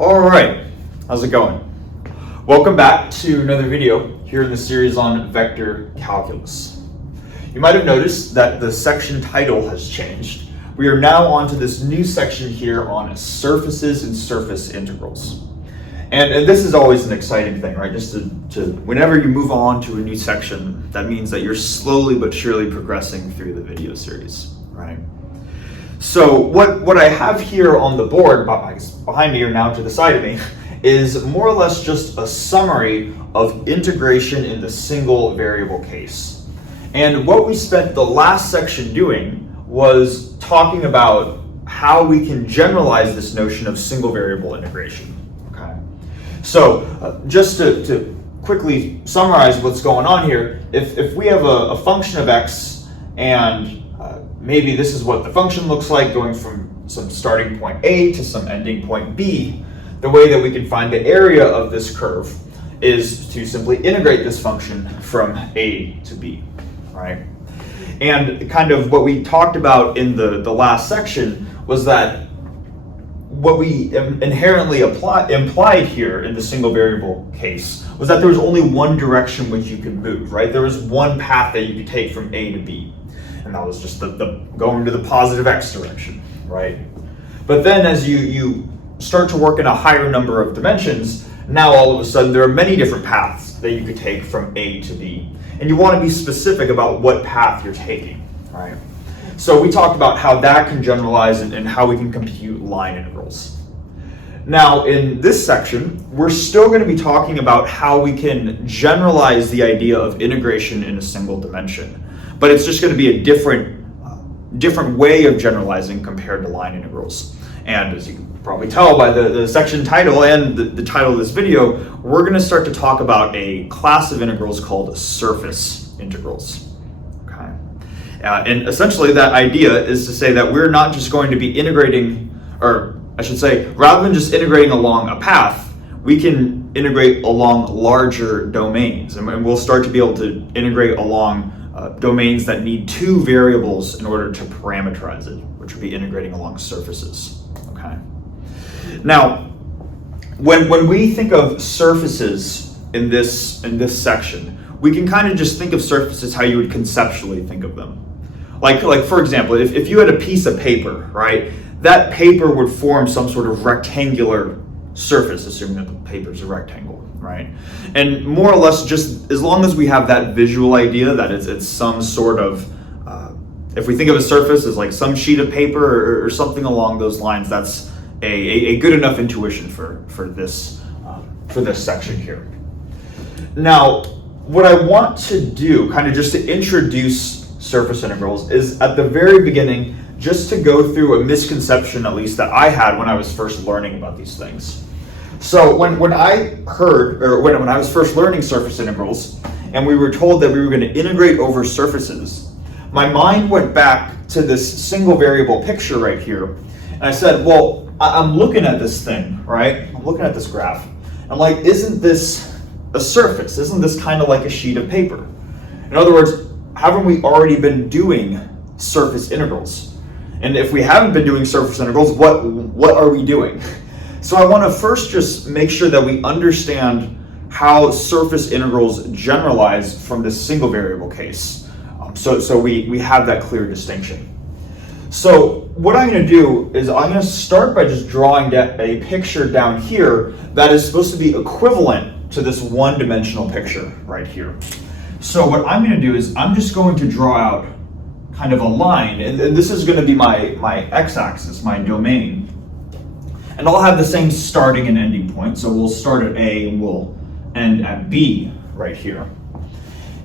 Alright, how's it going? Welcome back to another video here in the series on vector calculus. You might have noticed that the section title has changed. We are now on to this new section here on surfaces and surface integrals. And this is always an exciting thing, right? Just to whenever you move on to a new section, that means that you're slowly but surely progressing through the video series, right? So what I have here on the board, behind me or now to the side of me, is more or less just a summary of integration in the single variable case. And what we spent the last section doing was talking about how we can generalize this notion of single variable integration. Okay. So just to quickly summarize what's going on here, if we have a function of x and maybe this is what the function looks like going from some starting point A to some ending point B, the way that we can find the area of this curve is to simply integrate this function from A to B, right? And kind of what we talked about in the last section was that what we inherently implied here in the single variable case was that there was only one direction which you could move, right? There was one path that you could take from A to B. And that was just the going to the positive x direction, right? But then as you start to work in a higher number of dimensions, now all of a sudden there are many different paths that you could take from A to B. And you want to be specific about what path you're taking, right? So we talked about how that can generalize and how we can compute line integrals. Now in this section, we're still going to be talking about how we can generalize the idea of integration in a single dimension. But it's just going to be a different way of generalizing compared to line integrals. And as you can probably tell by the section title and the title of this video, we're going to start to talk about a class of integrals called surface integrals. Okay. And essentially that idea is to say that we're not just going to be integrating, or I should say, rather than just integrating along a path, we can integrate along larger domains. And we'll start to be able to integrate along domains that need two variables in order to parameterize it, which would be integrating along surfaces. Okay. Now, when we think of surfaces in this section, we can kind of just think of surfaces how you would conceptually think of them. Like for example, if you had a piece of paper, right? That paper would form some sort of rectangular surface, assuming that the paper is a rectangle, right? And more or less, just as long as we have that visual idea that it's some sort of, if we think of a surface as like some sheet of paper or something along those lines, that's a good enough intuition for this section here. Now, what I want to do, kind of just to introduce surface integrals, is at the very beginning, just to go through a misconception, at least that I had when I was first learning about these things. So when I heard, or when I was first learning surface integrals, and we were told that we were going to integrate over surfaces, my mind went back to this single variable picture right here, and I said, well, I'm looking at this thing, right? I'm looking at this graph. I'm like, isn't this a surface? Isn't this kind of like a sheet of paper? In other words, haven't we already been doing surface integrals? And if we haven't been doing surface integrals, what are we doing? So I want to first just make sure that we understand how surface integrals generalize from this single variable case. So we have that clear distinction. So what I'm going to do is I'm going to start by just drawing a picture down here that is supposed to be equivalent to this one-dimensional picture right here. So what I'm going to do is I'm just going to draw out kind of a line, and this is going to be my x-axis, my domain. And I'll have the same starting and ending point. So we'll start at A and we'll end at B right here.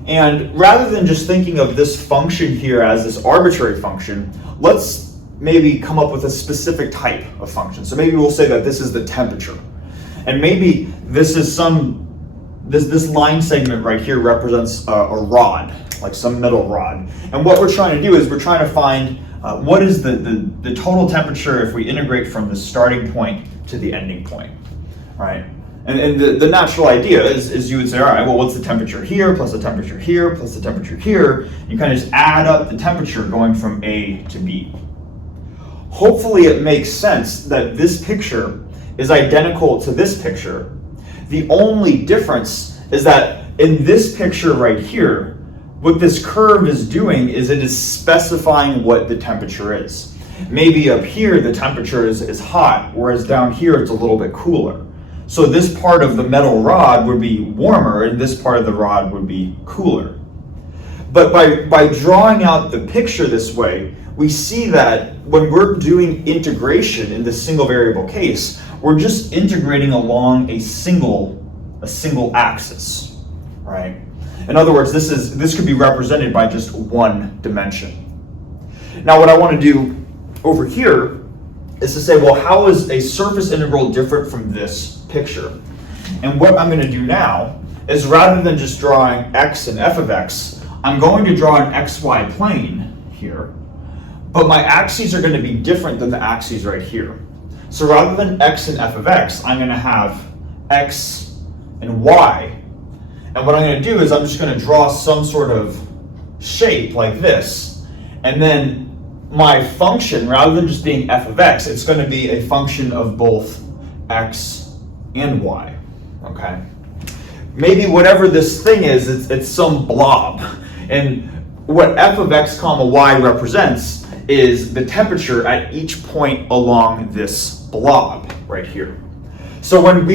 And rather than just thinking of this function here as this arbitrary function, let's maybe come up with a specific type of function. So maybe we'll say that this is the temperature. And maybe this is this line segment right here represents a rod, like some metal rod. And what we're trying to do is we're trying to find what is the total temperature if we integrate from the starting point to the ending point, right? And the natural idea is you would say, all right, well, what's the temperature here, plus the temperature here, plus the temperature here? You kind of just add up the temperature going from A to B. Hopefully it makes sense that this picture is identical to this picture. The only difference is that in this picture right here, what this curve is doing is it is specifying what the temperature is. Maybe up here the temperature is hot, whereas down here it's a little bit cooler. So this part of the metal rod would be warmer and this part of the rod would be cooler. But by drawing out the picture this way, we see that when we're doing integration in the single variable case, we're just integrating along a single axis, right? In other words, this could be represented by just one dimension. Now what I want to do over here is to say, well, how is a surface integral different from this picture? And what I'm going to do now is, rather than just drawing x and f of x, I'm going to draw an xy plane here, but my axes are going to be different than the axes right here. So rather than x and f of x, I'm going to have x and y. And what I'm going to do is I'm just going to draw some sort of shape like this, and then my function, rather than just being f of x, it's going to be a function of both x and y, okay? Maybe whatever this thing is, it's some blob. And what f of x comma y represents is the temperature at each point along this blob right here. So when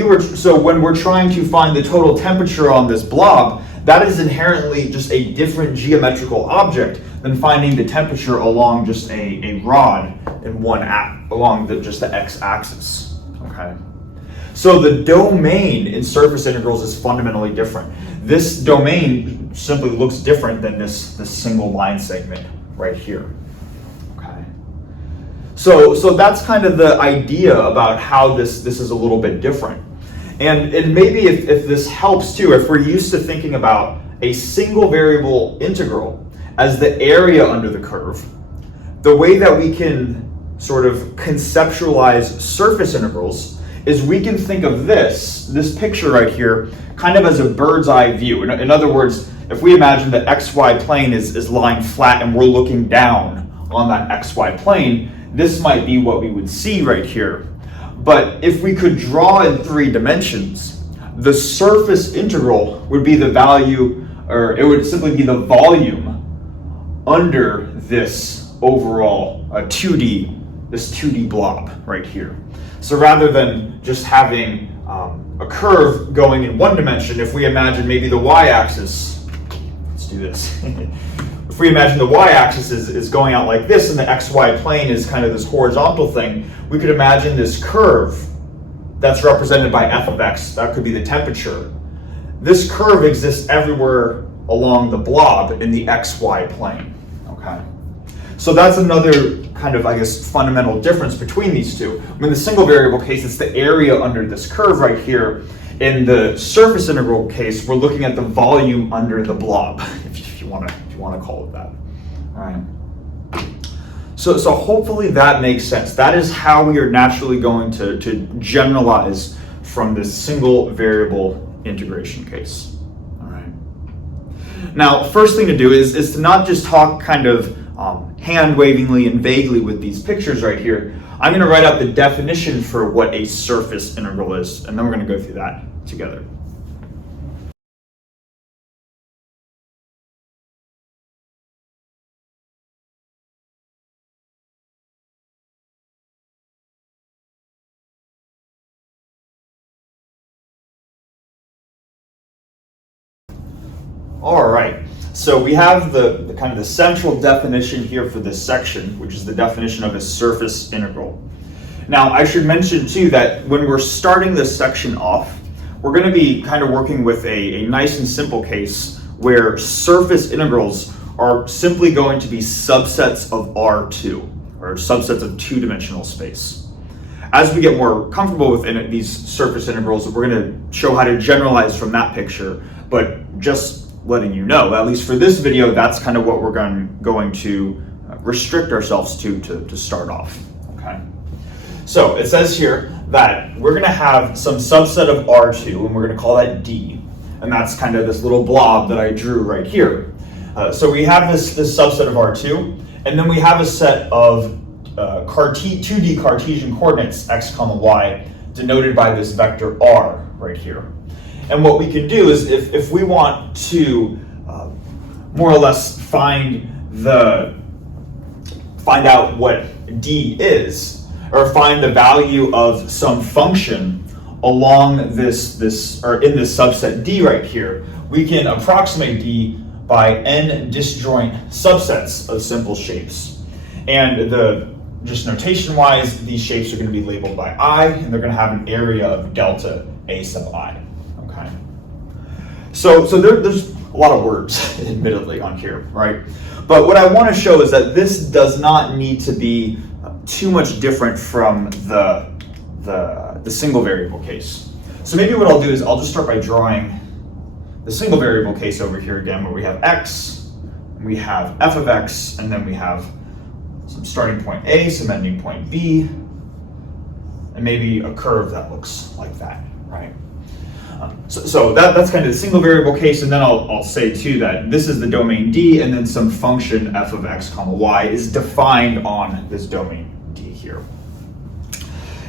we're trying to find the total temperature on this blob, that is inherently just a different geometrical object than finding the temperature along just a rod in along just the x-axis. Okay. So the domain in surface integrals is fundamentally different. This domain simply looks different than this single line segment right here. Okay. So that's kind of the idea about how this is a little bit different. And maybe if this helps too, if we're used to thinking about a single variable integral as the area under the curve, the way that we can sort of conceptualize surface integrals is we can think of this picture right here kind of as a bird's eye view. In other words, if we imagine the xy plane is lying flat and we're looking down on that xy plane, this might be what we would see right here. But if we could draw in 3 dimensions, the surface integral would be the value, or it would simply be the volume under this overall 2D blob right here. So rather than just having a curve going in 1 dimension, if we imagine maybe the y-axis, let's do this. If we imagine the y-axis is going out like this and the xy plane is kind of this horizontal thing, we could imagine this curve that's represented by f of x. That could be the temperature. This curve exists everywhere along the blob in the xy plane. Okay. So that's another kind of, I guess, fundamental difference between these two. In the single variable case, it's the area under this curve right here. In the surface integral case, we're looking at the volume under the blob, if you want to call it that. All right. So hopefully that makes sense. That is how we are naturally going to generalize from this single variable integration case. All right. Now, first thing to do is to not just talk kind of hand-wavingly and vaguely with these pictures right here. I'm going to write out the definition for what a surface integral is, and then we're going to go through that together. All right, so we have the kind of the central definition here for this section, which is the definition of a surface integral. Now, I should mention too that when we're starting this section off, we're going to be kind of working with a nice and simple case where surface integrals are simply going to be subsets of R2, or subsets of 2-dimensional space. As we get more comfortable with these surface integrals, we're going to show how to generalize from that picture, but just letting you know, at least for this video, that's kind of what we're going to restrict ourselves to start off, okay? So it says here that we're going to have some subset of R2, and we're going to call that D, and that's kind of this little blob that I drew right here. So we have this subset of R2, and then we have a set of 2D Cartesian coordinates, x comma y, denoted by this vector r right here. And what we can do is if we want to more or less find out what d is, or find the value of some function along this or in this subset d right here, we can approximate d by n disjoint subsets of simple shapes. And just notation-wise, these shapes are going to be labeled by I, and they're going to have an area of delta a sub I. Okay. So there's a lot of words, admittedly, on here, right? But what I want to show is that this does not need to be too much different from the single variable case. So maybe what I'll do is I'll just start by drawing the single variable case over here again, where we have x, we have f of x, and then we have some starting point A, some ending point B, and maybe a curve that looks like that, right? So that's kind of the single variable case, and then I'll say too that this is the domain D, and then some function f of x comma y is defined on this domain D here.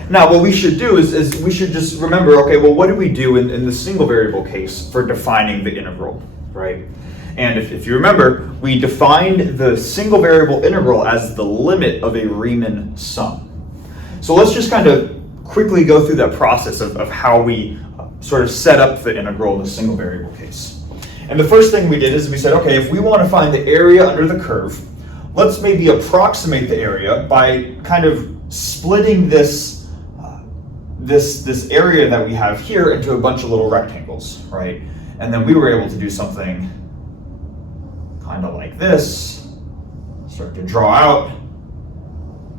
Now what we should do is we should just remember, okay, well what do we do in the single variable case for defining the integral, right? And if you remember, we defined the single variable integral as the limit of a Riemann sum. So let's just kind of quickly go through that process of how we sort of set up the integral in the single variable case. And the first thing we did is we said, okay, if we want to find the area under the curve, let's maybe approximate the area by kind of splitting this area that we have here into a bunch of little rectangles, right? And then we were able to do something kind of like this, start to draw out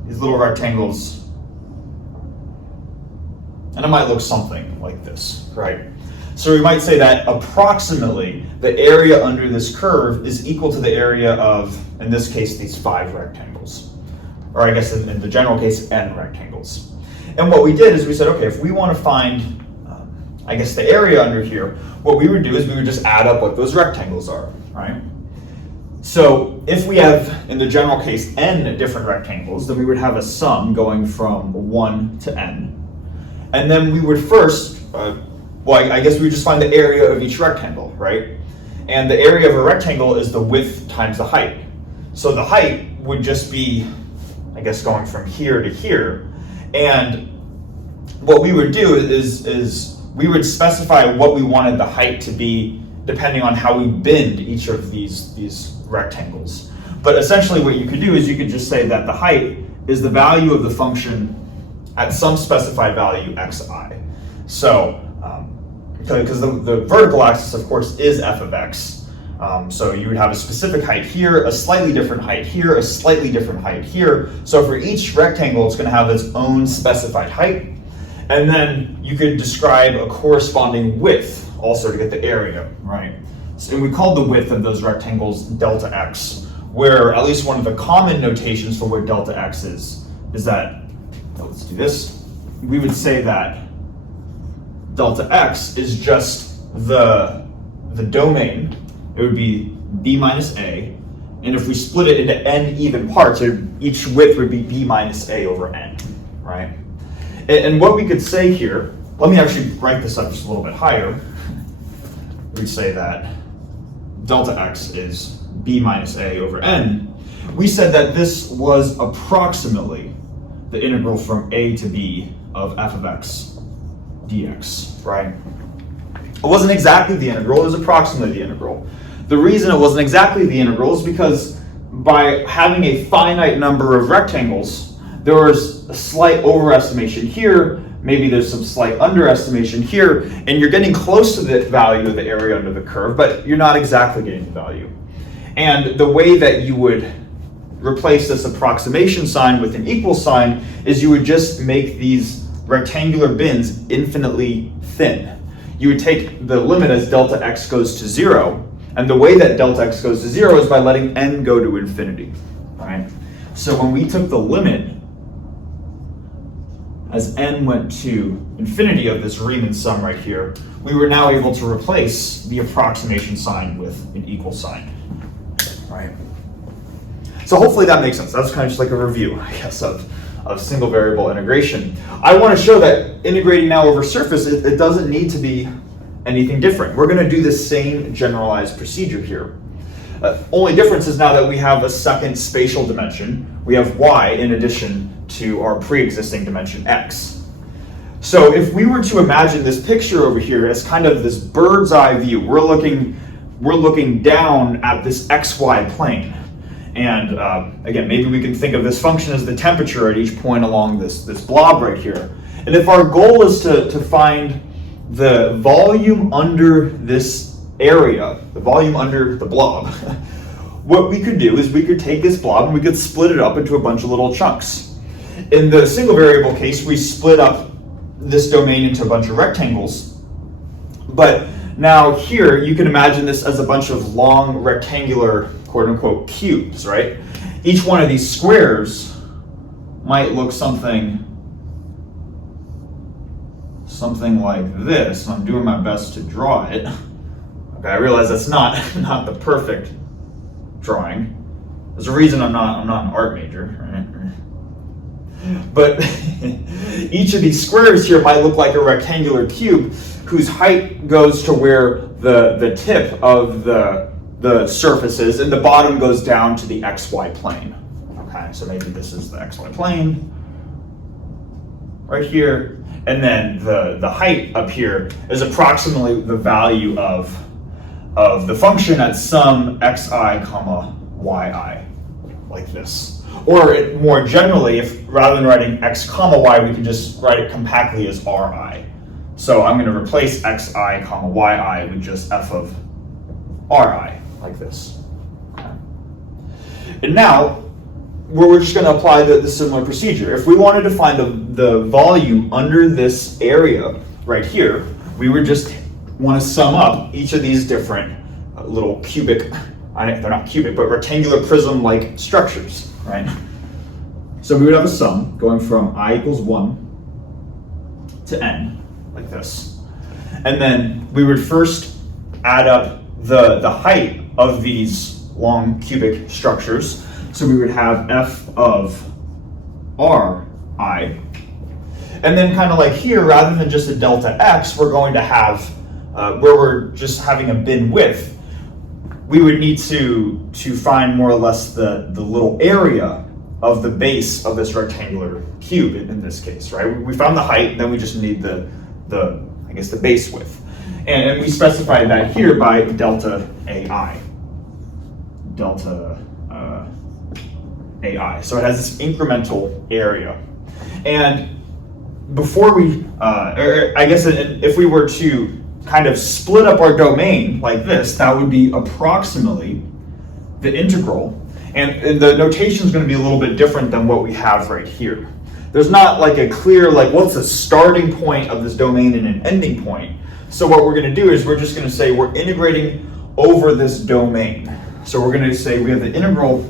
these little rectangles, and it might look something like this, right? So we might say that approximately the area under this curve is equal to the area of, in this case, these 5 rectangles, or I guess in the general case, n rectangles. And what we did is we said, okay, if we want to find, I guess, the area under here, what we would do is we would just add up what those rectangles are, right? So if we have, in the general case, n different rectangles, then we would have a sum going from 1 to n. And then we would first, I guess we would just find the area of each rectangle, right? And the area of a rectangle is the width times the height. So the height would just be, I guess, going from here to here. And what we would do is we would specify what we wanted the height to be depending on how we bend each of these rectangles. But essentially what you could do is you could just say that the height is the value of the function at some specified value xi. So, because the vertical axis, of course, is f of x. So you would have a specific height here, a slightly different height here, a slightly different height here. So for each rectangle, it's going to have its own specified height. And then you could describe a corresponding width also to get the area, right? So we called the width of those rectangles delta x, where at least one of the common notations for what delta x is that, let's do this, we would say that delta x is just the domain. It would be b minus a, and if we split it into n even parts, each width would be b minus a over n, right? And what we could say here, let me actually write this up just a little bit higher. We'd say that delta x is b minus a over n. We said that this was approximately the integral from a to b of f of x dx, right? It wasn't exactly the integral, it was approximately the integral. The reason it wasn't exactly the integral is because by having a finite number of rectangles, there was a slight overestimation here, maybe there's some slight underestimation here, and you're getting close to the value of the area under the curve, but you're not exactly getting the value. And the way that you would replace this approximation sign with an equal sign is you would just make these rectangular bins infinitely thin. You would take the limit as delta x goes to 0, and the way that delta x goes to 0 is by letting n go to infinity, right? So when we took the limit as n went to infinity of this Riemann sum right here, we were now able to replace the approximation sign with an equal sign, right? So hopefully that makes sense. That's kind of just like a review, I guess, of of single variable integration. I want to show that integrating now over surface, it doesn't need to be anything different. We're going to do the same generalized procedure here. Only difference is now that we have a second spatial dimension. We have y in addition to our pre-existing dimension x. So if we were to imagine this picture over here as kind of this bird's eye view, we're looking down at this xy plane. And again, maybe we can think of this function as the temperature at each point along this blob right here. And if our goal is to find the volume under this area, the volume under the blob, what we could do is we could take this blob and we could split it up into a bunch of little chunks. In the single variable case, we split up this domain into a bunch of rectangles. But now here, you can imagine this as a bunch of long rectangular, quote unquote, cubes, right? Each one of these squares might look something like this. I'm doing my best to draw it. Okay, I realize that's not the perfect drawing. There's a reason I'm not an art major, right? But each of these squares here might look like a rectangular cube whose height goes to where the tip of the surface is, and the bottom goes down to the xy plane. Okay, so maybe this is the xy plane right here, and then the height up here is approximately the value of the function at some xi comma yi, like this. Or more generally, if rather than writing x comma y, we can just write it compactly as ri. So I'm going to replace xi comma yi with just f of ri, like this. Okay. And now, we're just going to apply the similar procedure. If we wanted to find the volume under this area right here, we would just want to sum up each of these different little cubic, they're not cubic, but rectangular prism-like structures, right? So we would have a sum going from I equals 1 to n, like this. And then we would first add up the height of these long cubic structures. So we would have f of ri. And then kind of like here, rather than just a delta x, we're going to have, where we're just having a bin width, we would need to find more or less the little area of the base of this rectangular cube in this case, right? We found the height, then we just need the base width. And we specified that here by delta AI. Delta AI. So it has this incremental area. And before we, if we were to kind of split up our domain like this, that would be approximately the integral. And the notation is going to be a little bit different than what we have right here. There's not like a clear, what's the starting point of this domain and an ending point. So what we're going to do is we're just going to say we're integrating over this domain. So we're going to say we have the integral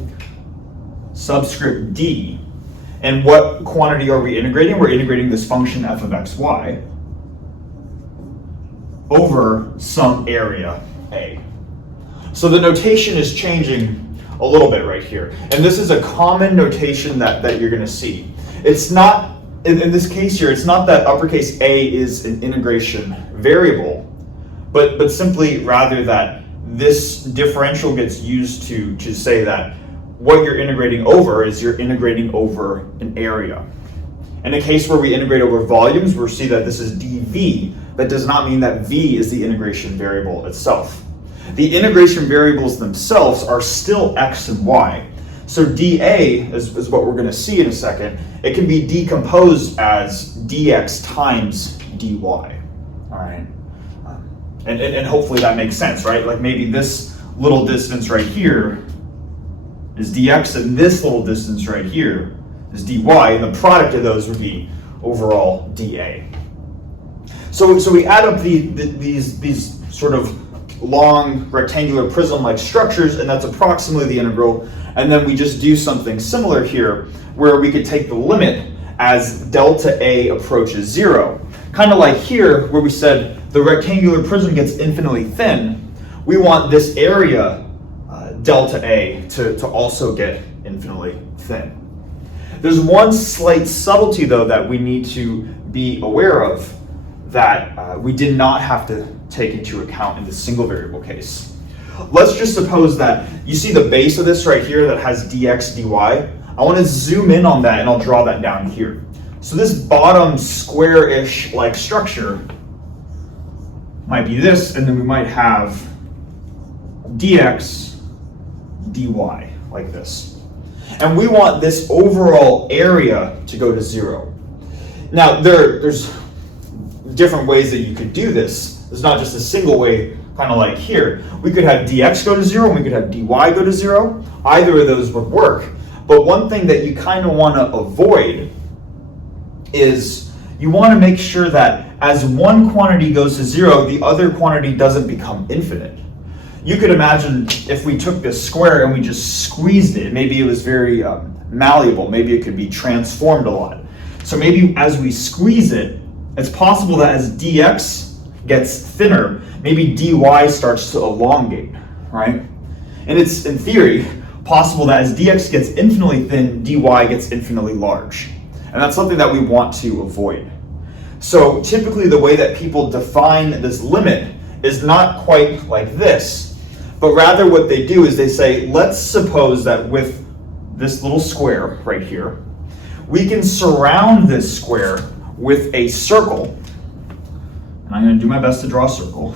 subscript d. And what quantity are we integrating? We're integrating this function f of xy over some area A. So the notation is changing a little bit right here. And this is a common notation that you're going to see. It's not, in this case here, it's not that uppercase A is an integration variable, but simply rather that this differential gets used to say that what you're integrating over is you're integrating over an area. In a case where we integrate over volumes, we'll see that this is dv. That does not mean that v is the integration variable itself. The integration variables themselves are still x and y. So dA is what we're going to see in a second. It can be decomposed as dx times dy. All right, and hopefully that makes sense, right? Like maybe this little distance right here is dx, and this little distance right here is dy, and the product of those would be overall dA. So we add up these sort of long rectangular prism-like structures, and that's approximately the integral. And then we just do something similar here, where we could take the limit as delta A approaches 0. Kind of like here, where we said the rectangular prism gets infinitely thin. We want this area, delta A, to also get infinitely thin. There's one slight subtlety though that we need to be aware of that we did not have to take into account in the single variable case. Let's just suppose that you see the base of this right here that has dx, dy. I want to zoom in on that and I'll draw that down here. So this bottom square-ish like structure might be this, and then we might have dx, dy like this. And we want this overall area to go to 0. Now there's different ways that you could do this. There's not just a single way, kind of like here. We could have dx go to 0 and we could have dy go to 0. Either of those would work. But one thing that you kind of want to avoid is you want to make sure that as one quantity goes to 0, the other quantity doesn't become infinite. You could imagine if we took this square and we just squeezed it, maybe it was very malleable, maybe it could be transformed a lot. So maybe as we squeeze it, it's possible that as dx gets thinner, maybe dy starts to elongate, right? And it's, in theory, possible that as dx gets infinitely thin, dy gets infinitely large. And that's something that we want to avoid. So typically the way that people define this limit is not quite like this, but rather what they do is they say, let's suppose that with this little square right here, we can surround this square with a circle. And I'm going to do my best to draw a circle.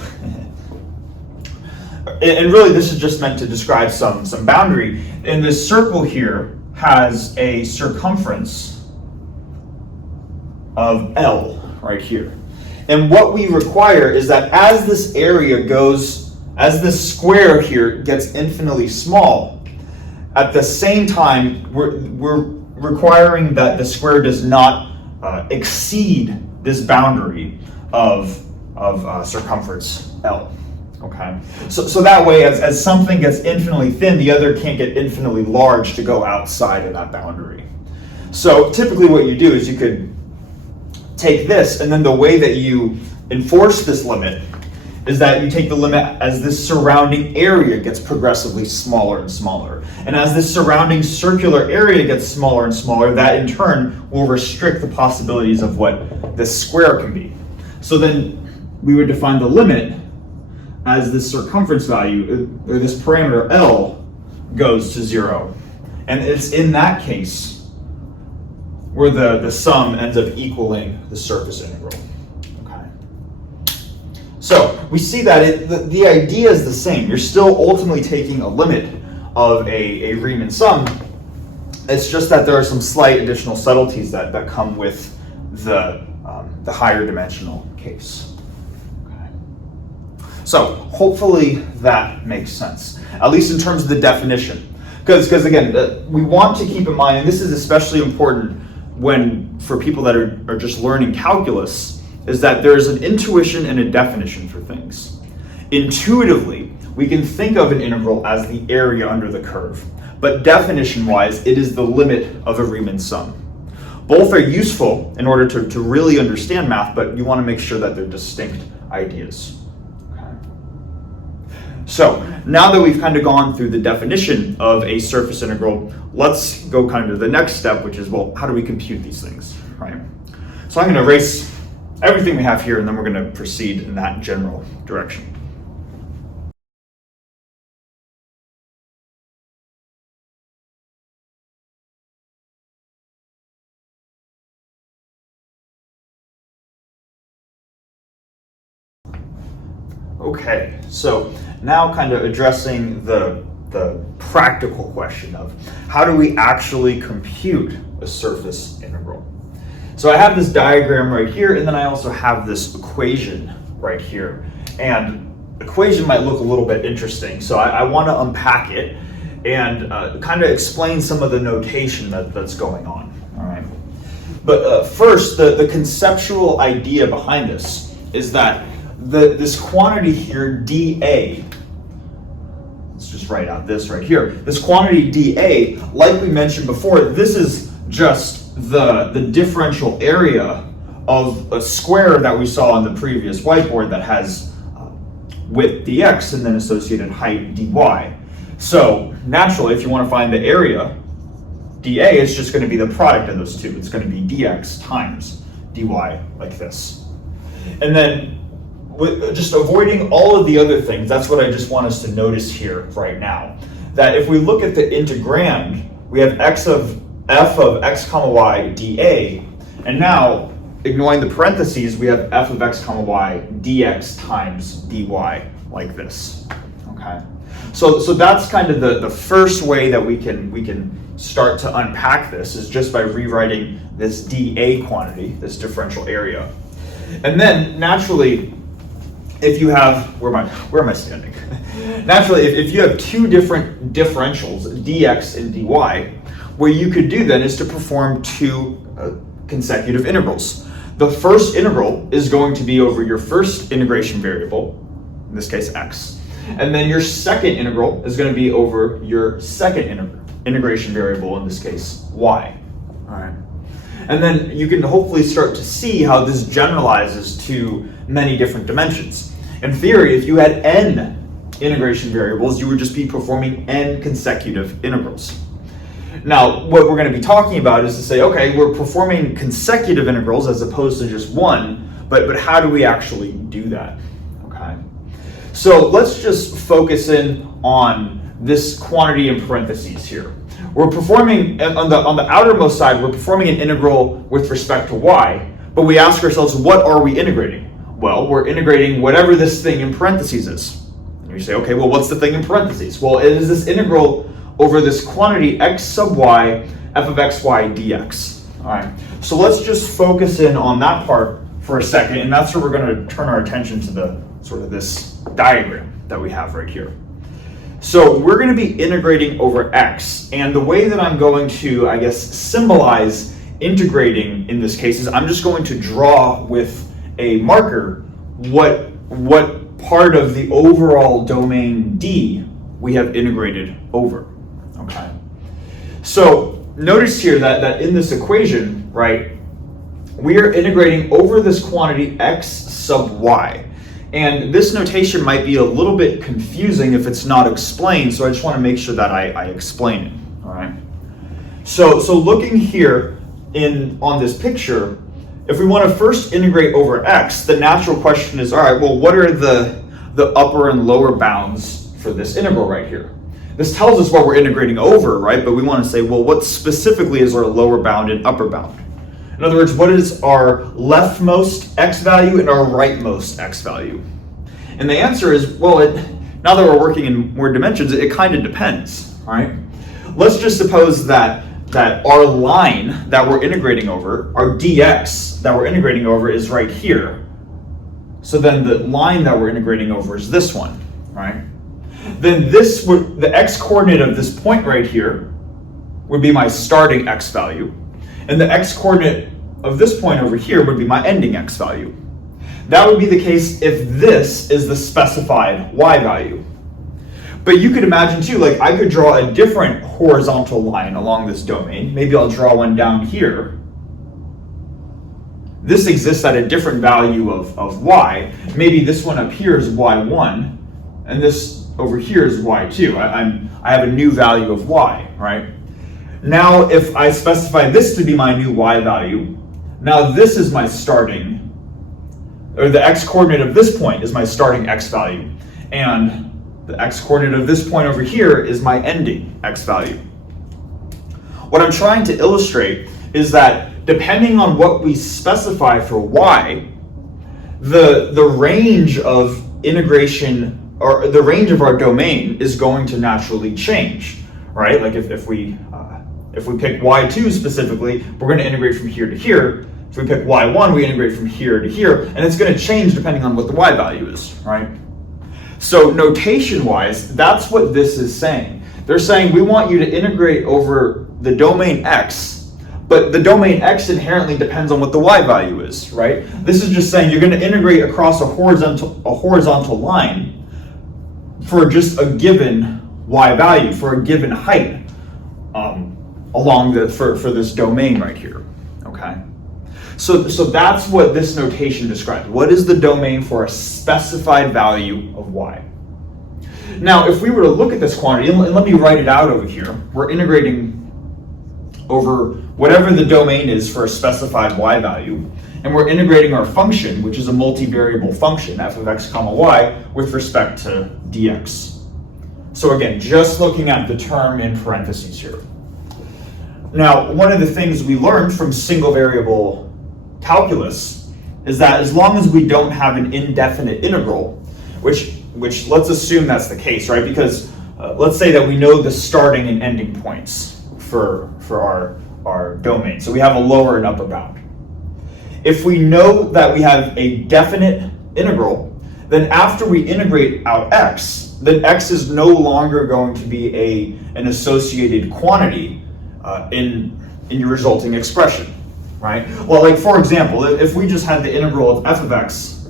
And really this is just meant to describe some boundary. And this circle here has a circumference of L right here. And what we require is that as this area goes, as this square here gets infinitely small, at the same time we're requiring that the square does not exceed this boundary of circumference L. Okay, so that way as something gets infinitely thin, the other can't get infinitely large to go outside of that boundary. So typically what you do is you could take this, and then the way that you enforce this limit is that you take the limit as this surrounding area gets progressively smaller and smaller. And as this surrounding circular area gets smaller and smaller, that in turn will restrict the possibilities of what this square can be. So then we would define the limit as this circumference value, or this parameter L, goes to 0. And it's in that case where the sum ends up equaling the surface integral. Okay. So we see that the idea is the same. You're still ultimately taking a limit of a Riemann sum. It's just that there are some slight additional subtleties that come with the higher dimensional case. Okay. So hopefully that makes sense, at least in terms of the definition. Because again, we want to keep in mind, and this is especially important for people that are just learning calculus, is that there's an intuition and a definition for things. Intuitively, we can think of an integral as the area under the curve, but definition-wise, it is the limit of a Riemann sum. Both are useful in order to really understand math, but you want to make sure that they're distinct ideas. Okay. So now that we've kind of gone through the definition of a surface integral, let's go kind of to the next step, which is, well, how do we compute these things, right? So I'm going to erase everything we have here, and then we're going to proceed in that general direction. Okay, so now kind of addressing the practical question of how do we actually compute a surface integral? So I have this diagram right here, and then I also have this equation right here. And the equation might look a little bit interesting, so I want to unpack it and kind of explain some of the notation that's going on. All right. But first, the conceptual idea behind this is that this quantity here, dA, let's just write out this right here. This quantity dA, like we mentioned before, this is just the differential area of a square that we saw on the previous whiteboard that has width dx and then associated height dy. So naturally, if you want to find the area dA is just going to be the product of those two. It's going to be dx times dy, like this. And then with just avoiding all of the other things, that's what I just want us to notice here right now. That if we look at the integrand, we have f of x comma y dA, and now, ignoring the parentheses, we have f of x comma y dx times dy, like this, okay? So that's kind of the first way that we can start to unpack this, is just by rewriting this dA quantity, this differential area. And then, naturally, if you have, where am I standing? Naturally, if you have two different differentials, dx and dy, what you could do then is to perform two consecutive integrals. The first integral is going to be over your first integration variable, in this case x, and then your second integral is going to be over your second integration variable, in this case y. All right. And then you can hopefully start to see how this generalizes to many different dimensions. In theory, if you had n integration variables, you would just be performing n consecutive integrals. Now, what we're going to be talking about is to say, okay, we're performing consecutive integrals as opposed to just one, but how do we actually do that? Okay. So let's just focus in on this quantity in parentheses here. We're performing, on the outermost side, we're performing an integral with respect to y, but we ask ourselves, what are we integrating? Well, we're integrating whatever this thing in parentheses is. And you say, okay, well, what's the thing in parentheses? Well, it is this integral over this quantity x sub y, f of xy dx. All right, so let's just focus in on that part for a second, and that's where we're going to turn our attention to the sort of this diagram that we have right here. So we're going to be integrating over x, and the way that I'm going to, I guess, symbolize integrating in this case is I'm just going to draw with a marker what part of the overall domain D we have integrated over. Okay. So notice here that in this equation, right, we are integrating over this quantity x sub y. And this notation might be a little bit confusing if it's not explained, so I just want to make sure that I explain it. All right. So looking here on this picture, if we want to first integrate over x, the natural question is, all right, well, what are the upper and lower bounds for this integral right here? This tells us what we're integrating over, right? But we want to say, well, what specifically is our lower bound and upper bound? In other words, what is our leftmost x value and our rightmost x value? And the answer is, well, now that we're working in more dimensions, it kind of depends, right? Let's just suppose that our line that we're integrating over, our dx that we're integrating over, is right here. So then the line that we're integrating over is this one, right? Then the x coordinate of this point right here would be my starting x value, and the x coordinate of this point over here would be my ending x value. That would be the case if this is the specified y value. But you could imagine too, like I could draw a different horizontal line along this domain. Maybe I'll draw one down here. This exists at a different value of y. Maybe this one up here is y1, and this over here is y2. I have a new value of y, right? Now, if I specify this to be my new y value, now this is my starting, or the x coordinate of this point is my starting x value, and the x coordinate of this point over here is my ending x value. What I'm trying to illustrate is that depending on what we specify for y, the range of integration, or the range of our domain, is going to naturally change, right? Like if we pick y2 specifically, we're going to integrate from here to here. If we pick y1, we integrate from here to here, and it's going to change depending on what the y value is, right? So notation-wise, that's what this is saying. They're saying we want you to integrate over the domain x, but the domain x inherently depends on what the y value is, right? This is just saying you're going to integrate across a horizontal line for just a given y value, for a given height along for this domain right here, okay? So that's what this notation describes. What is the domain for a specified value of y? Now, if we were to look at this quantity, and let me write it out over here. We're integrating over whatever the domain is for a specified y value, and we're integrating our function, which is a multivariable function, f of x comma y, with respect to dx. So again, just looking at the term in parentheses here. Now, one of the things we learned from single variable calculus is that as long as we don't have an indefinite integral, which let's assume that's the case, right? Because let's say that we know the starting and ending points for our domain. So we have a lower and upper bound. If we know that we have a definite integral, then after we integrate out x, then x is no longer going to be an associated quantity in your resulting expression, right? Well, like for example, if we just had the integral of f of x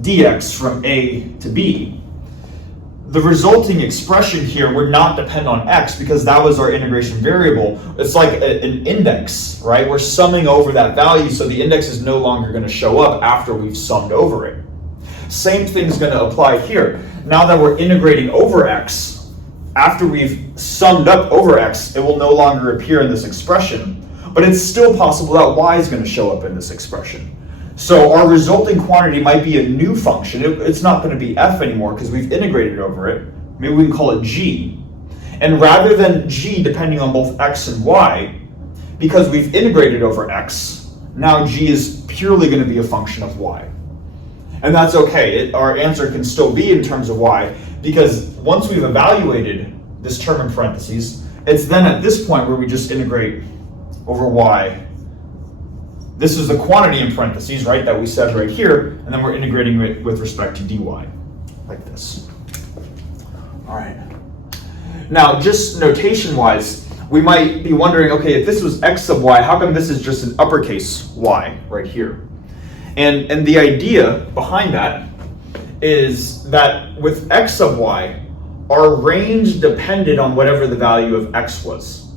dx from a to b, the resulting expression here would not depend on x because that was our integration variable. It's like an index, right? We're summing over that value, so the index is no longer going to show up after we've summed over it. Same thing's going to apply here. Now that we're integrating over x, after we've summed up over x, it will no longer appear in this expression, but it's still possible that y is going to show up in this expression. So our resulting quantity might be a new function. It's not going to be f anymore because we've integrated over it. Maybe we can call it g. And rather than g depending on both x and y, because we've integrated over x, now g is purely going to be a function of y. And that's okay. Our answer can still be in terms of y, because once we've evaluated this term in parentheses, it's then at this point where we just integrate over y. This is the quantity in parentheses, right, that we said right here, and then we're integrating it with respect to dy, like this. All right. Now, just notation-wise, we might be wondering, okay, if this was x sub y, how come this is just an uppercase y right here? And the idea behind that is that with x sub y, our range depended on whatever the value of x was.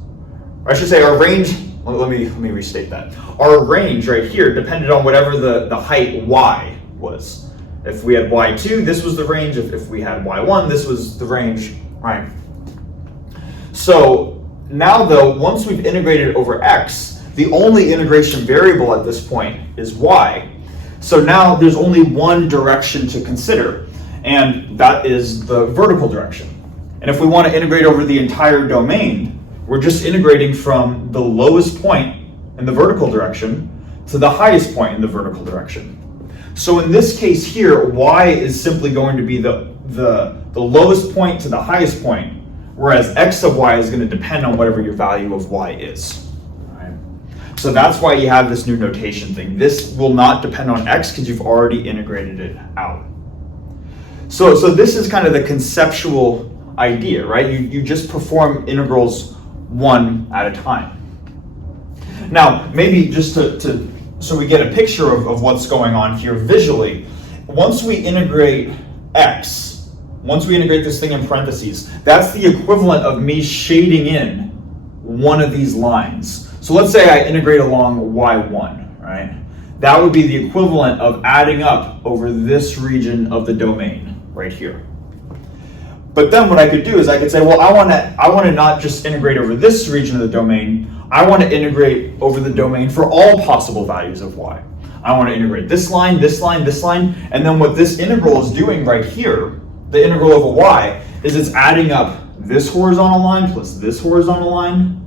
Or I should say our range, let me restate that. Our range right here depended on whatever the height y was. If we had y2, this was the range. If we had y1, this was the range, right? So now though, once we've integrated over x, the only integration variable at this point is y. So now there's only one direction to consider, and that is the vertical direction. And if we want to integrate over the entire domain, we're just integrating from the lowest point in the vertical direction to the highest point in the vertical direction. So in this case here, y is simply going to be the lowest point to the highest point, whereas x sub y is going to depend on whatever your value of y is. Right? So that's why you have this new notation thing. This will not depend on x because you've already integrated it out. So this is kind of the conceptual idea, right? You just perform integrals one at a time. Now, maybe just so we get a picture of what's going on here visually, once we integrate x, once we integrate this thing in parentheses, that's the equivalent of me shading in one of these lines. So let's say I integrate along y1, right? That would be the equivalent of adding up over this region of the domain right here. But then what I could do is I could say, well, I want to not just integrate over this region of the domain. I want to integrate over the domain for all possible values of y. I want to integrate this line, this line, this line, and then what this integral is doing right here, the integral over y, is it's adding up this horizontal line plus this horizontal line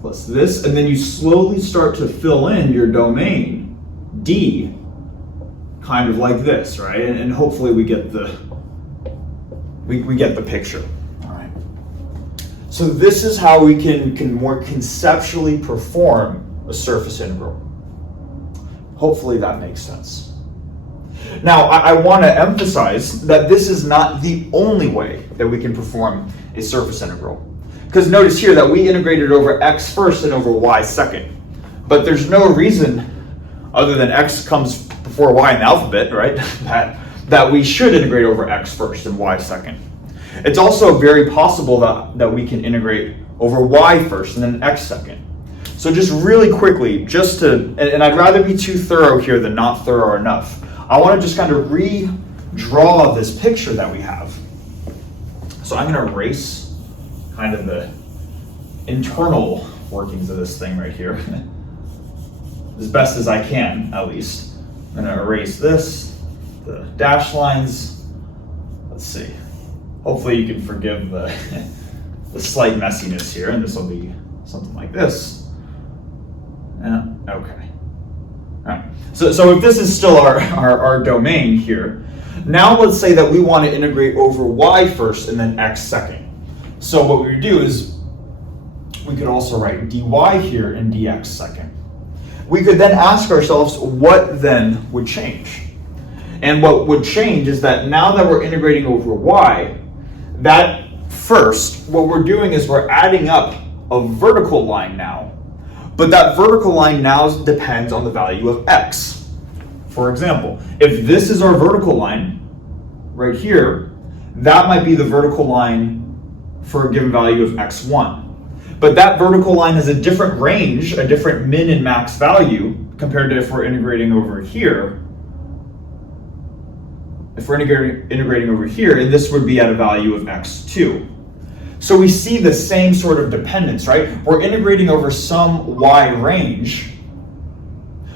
plus this, and then you slowly start to fill in your domain D, kind of like this, right? And hopefully we get the picture. All right. So this is how we can more conceptually perform a surface integral. Hopefully that makes sense. Now, I want to emphasize that this is not the only way that we can perform a surface integral. Because notice here that we integrated over x first and over y second. But there's no reason, other than x comes before y in the alphabet, right, that we should integrate over x first and y second. It's also very possible that we can integrate over y first and then x second. So just really quickly, and I'd rather be too thorough here than not thorough enough, I want to just kind of redraw this picture that we have. So I'm going to erase kind of internal workings of this thing right here, as best as I can, at least. I'm going to erase this, the dashed lines. Let's see. Hopefully you can forgive the, the slight messiness here, and this will be something like this. Yeah, okay. All right. So if this is still our domain here, now let's say that we want to integrate over y first and then x second. So what we would do is we could also write dy here and dx second. We could then ask ourselves what then would change. And what would change is that now that we're integrating over y, that first, what we're doing is we're adding up a vertical line now. But that vertical line now depends on the value of x. For example, if this is our vertical line right here, that might be the vertical line for a given value of x1. But that vertical line has a different range, a different min and max value compared to if we're integrating over here. If we're integrating over here, and this would be at a value of x2. So we see the same sort of dependence, right? We're integrating over some y range,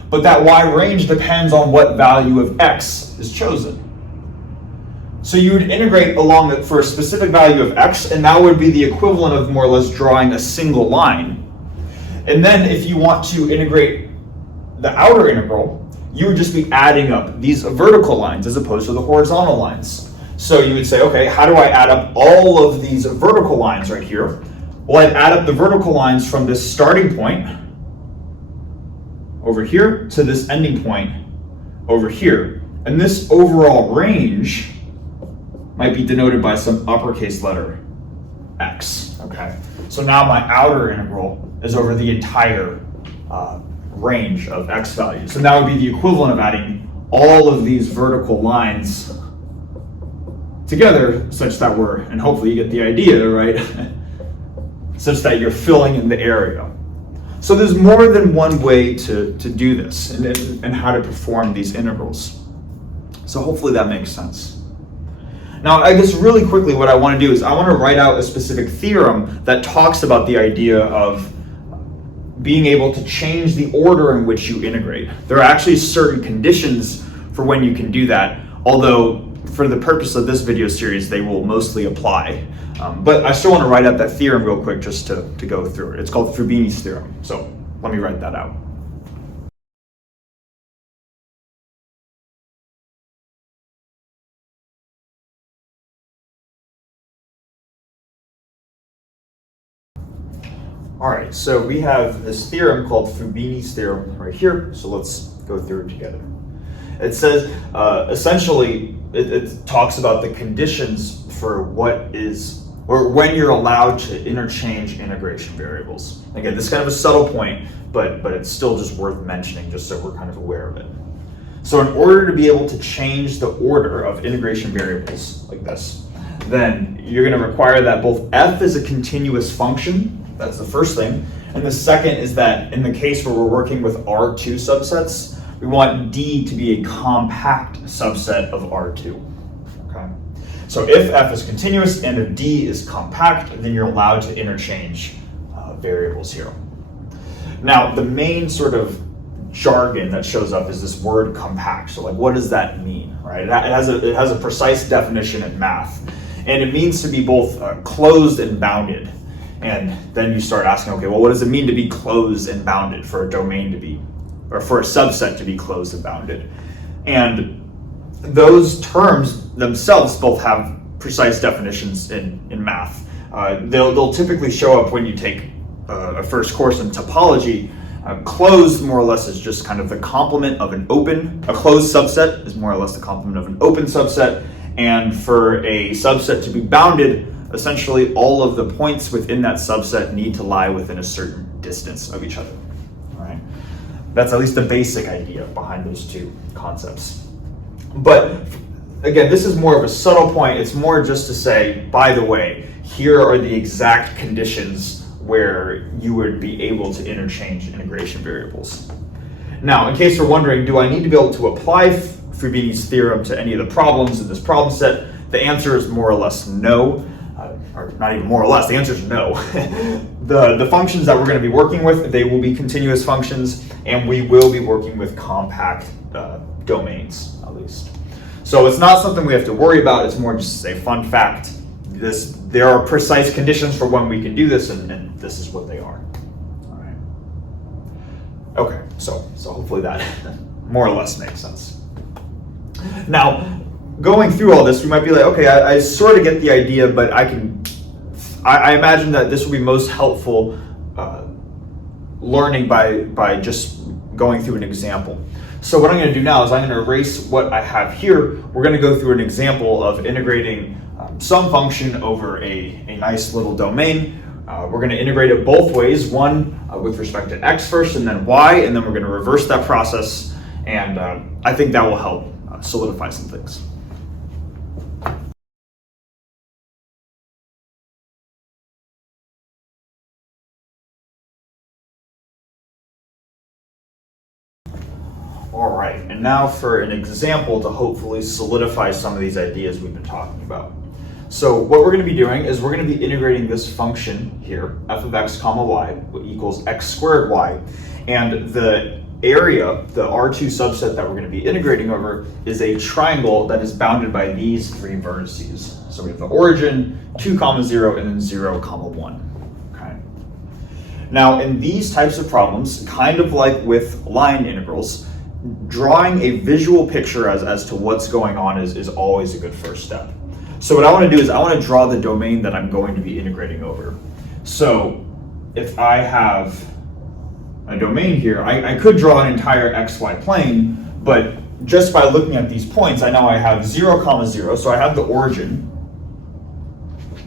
but that y range depends on what value of x is chosen. So you would integrate along for a specific value of x, and that would be the equivalent of more or less drawing a single line. And then if you want to integrate the outer integral, you would just be adding up these vertical lines as opposed to the horizontal lines. So you would say, okay, how do I add up all of these vertical lines right here? Well, I'd add up the vertical lines from this starting point over here to this ending point over here. And this overall range might be denoted by some uppercase letter x, okay? So now my outer integral is over the entire range of x values. So that would be the equivalent of adding all of these vertical lines together such that we're, and hopefully you get the idea, right? Such that you're filling in the area. So there's more than one way to do this and how to perform these integrals. So hopefully that makes sense. Now, I guess really quickly what I want to do is I want to write out a specific theorem that talks about the idea of being able to change the order in which you integrate. There are actually certain conditions for when you can do that, although for the purpose of this video series, they will mostly apply. But I still want to write out that theorem real quick just to go through it. It's called Fubini's theorem. So let me write that out. All right, so we have this theorem called Fubini's theorem right here. So let's go through it together. It says, essentially, it talks about the conditions for what is, or when you're allowed to interchange integration variables. Again, this is kind of a subtle point, but it's still just worth mentioning just so we're kind of aware of it. So in order to be able to change the order of integration variables like this, then you're going to require that both f is a continuous function. That's the first thing. And the second is that in the case where we're working with R2 subsets, we want D to be a compact subset of R2. Okay? So if f is continuous and if D is compact, then you're allowed to interchange variables here. Now, the main sort of jargon that shows up is this word compact. So like, what does that mean, right? It has a precise definition in math. And it means to be both closed and bounded. And then you start asking, okay, well, what does it mean to be closed and bounded for a domain to be, or for a subset to be closed and bounded? And those terms themselves both have precise definitions in math. They'll typically show up when you take a first course in topology. Closed more or less is just kind of the complement of an open. A closed subset is more or less the complement of an open subset. And for a subset to be bounded, essentially all of the points within that subset need to lie within a certain distance of each other. All right? That's at least the basic idea behind those two concepts. But again, this is more of a subtle point. It's more just to say, by the way, here are the exact conditions where you would be able to interchange integration variables. Now, in case you're wondering, do I need to be able to apply Fubini's theorem to any of the problems in this problem set? The answer is more or less no. or not even more or less, the answer is no. The functions that we're going to be working with, they will be continuous functions, and we will be working with compact domains, at least. So it's not something we have to worry about, it's more just a fun fact. There are precise conditions for when we can do this, and this is what they are. All right. Okay, so hopefully that more or less makes sense. Now, going through all this, we might be like, okay, I sort of get the idea, but I imagine that this will be most helpful learning by just going through an example. So what I'm going to do now is I'm going to erase what I have here. We're going to go through an example of integrating some function over a nice little domain. We're going to integrate it both ways, one with respect to x first and then y, and then we're going to reverse that process, and I think that will help solidify some things. All right, and now for an example to hopefully solidify some of these ideas we've been talking about. So what we're going to be doing is we're going to be integrating this function here, f of x comma y equals x squared y, and the area, the R2 subset that we're going to be integrating over, is a triangle that is bounded by these three vertices. So we have the origin, 2, 0, and then 0, 1. Okay. Now in these types of problems, kind of like with line integrals, drawing a visual picture as to what's going on is always a good first step. So what I want to do is I want to draw the domain that I'm going to be integrating over. So if I have a domain here, I could draw an entire xy plane, but just by looking at these points, I know I have 0, 0, so I have the origin.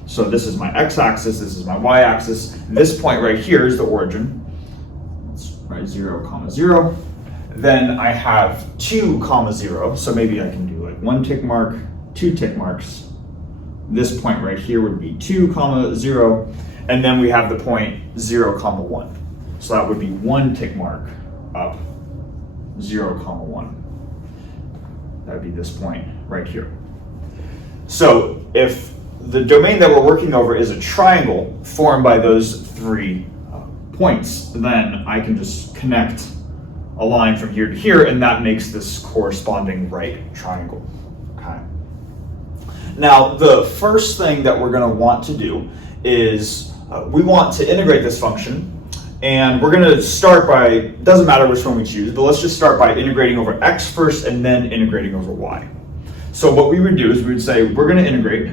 So this is my x-axis, this is my y-axis, and this point right here is the origin. That's right, 0, 0. Then I have 2, 0, so maybe I can do like 1 tick mark, 2 tick marks. This point right here would be 2, 0, and then we have the point 0, 1. So that would be 1 tick mark up, 0, 1. That would be this point right here. So if the domain that we're working over is a triangle formed by those three points, then I can just connect a line from here to here, and that makes this corresponding right triangle. Okay. Now, the first thing that we're going to want to do is we want to integrate this function, and we're going to start by, it doesn't matter which one we choose, but let's just start by integrating over x first and then integrating over y. So what we would do is we would say we're going to integrate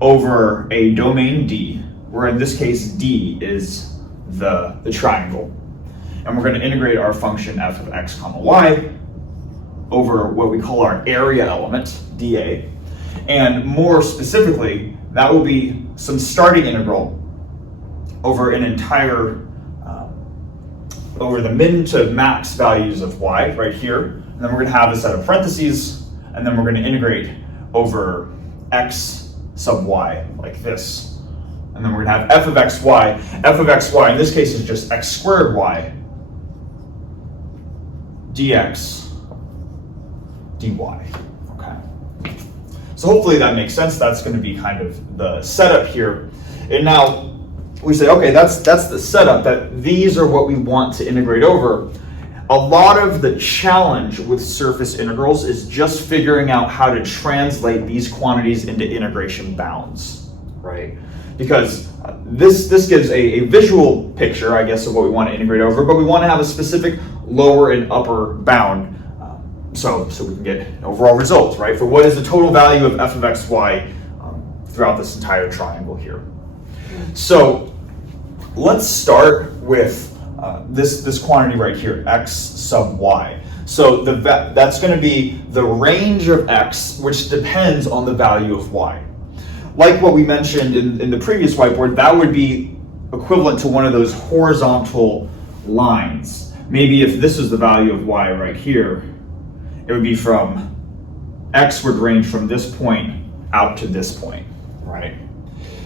over a domain D, where in this case D is the triangle. And we're going to integrate our function f of x comma y over what we call our area element, dA. And more specifically, that will be some starting integral over an entire, over the min to max values of y right here. And then we're going to have a set of parentheses, and then we're going to integrate over x sub y like this. And then we're going to have f of xy. F of xy in this case is just x squared y dx dy. Okay. So hopefully that makes sense. That's going to be kind of the setup here. And now we say, okay, that's the setup, that these are what we want to integrate over. A lot of the challenge with surface integrals is just figuring out how to translate these quantities into integration bounds, right? Because this gives a visual picture, I guess, of what we want to integrate over, but we want to have a specific lower and upper bound so we can get an overall result, right? For what is the total value of f of xy throughout this entire triangle here. So let's start with this quantity right here, x sub y. So that's going to be the range of x, which depends on the value of y. Like what we mentioned in the previous whiteboard, that would be equivalent to one of those horizontal lines. Maybe if this is the value of y right here, it would be from, x would range from this point out to this point, right?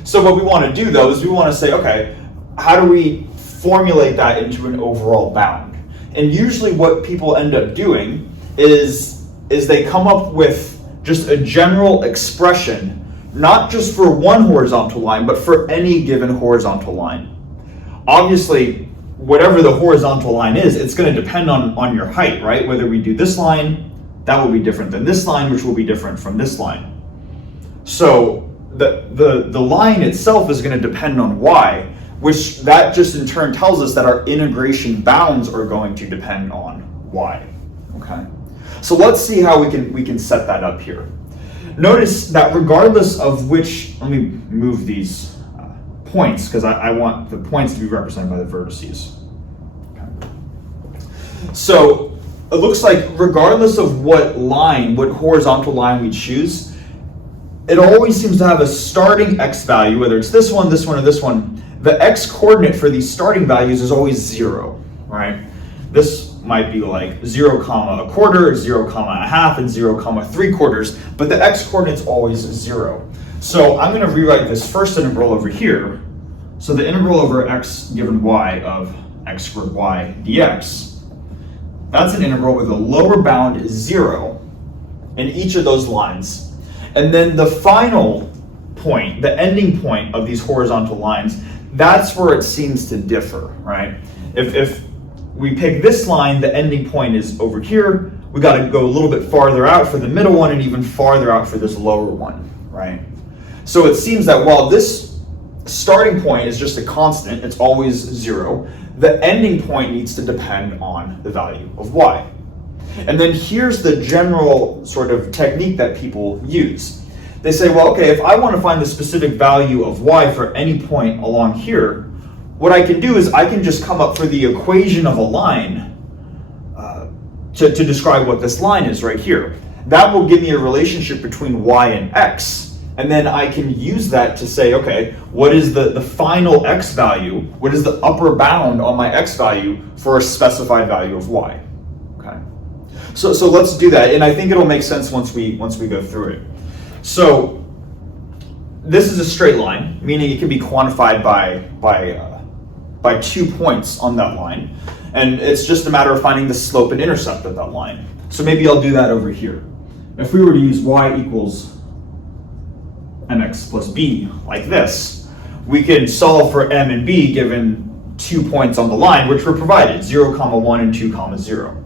So what we want to do though is we want to say, okay, how do we formulate that into an overall bound? And usually what people end up doing is they come up with just a general expression not just for one horizontal line, but for any given horizontal line. Obviously, whatever the horizontal line is, it's going to depend on your height, right? Whether we do this line, that will be different than this line, which will be different from this line. So the line itself is going to depend on y, which that just in turn tells us that our integration bounds are going to depend on y. Okay. So let's see how we can set that up here. Notice that regardless of which, let me move these points because I want the points to be represented by the vertices. Okay. So it looks like regardless of what horizontal line we choose, it always seems to have a starting x value, whether it's this one, or this one. The x coordinate for these starting values is always 0, right? This might be like 0, comma a quarter, 0, comma a half, and 0, comma 3/4, but the x coordinate's always 0. So I'm going to rewrite this first integral over here. So the integral over x given y of x squared y dx, that's an integral with a lower bound is 0 in each of those lines. And then the final point, the ending point of these horizontal lines, that's where it seems to differ, right? If we pick this line, the ending point is over here. We got to go a little bit farther out for the middle one and even farther out for this lower one, right? So it seems that while this starting point is just a constant, it's always 0, the ending point needs to depend on the value of y. And then here's the general sort of technique that people use. They say, well, okay, if I want to find the specific value of y for any point along here, what I can do is I can just come up for the equation of a line to describe what this line is right here. That will give me a relationship between y and x, and then I can use that to say, okay, what is the final x value? What is the upper bound on my x value for a specified value of y? Okay. So let's do that, and I think it'll make sense once we go through it. So this is a straight line, meaning it can be quantified by 2 points on that line. And it's just a matter of finding the slope and intercept of that line. So maybe I'll do that over here. If we were to use y equals mx plus b like this, we can solve for m and b given 2 points on the line, which were provided, 0, 1 and 2, 0.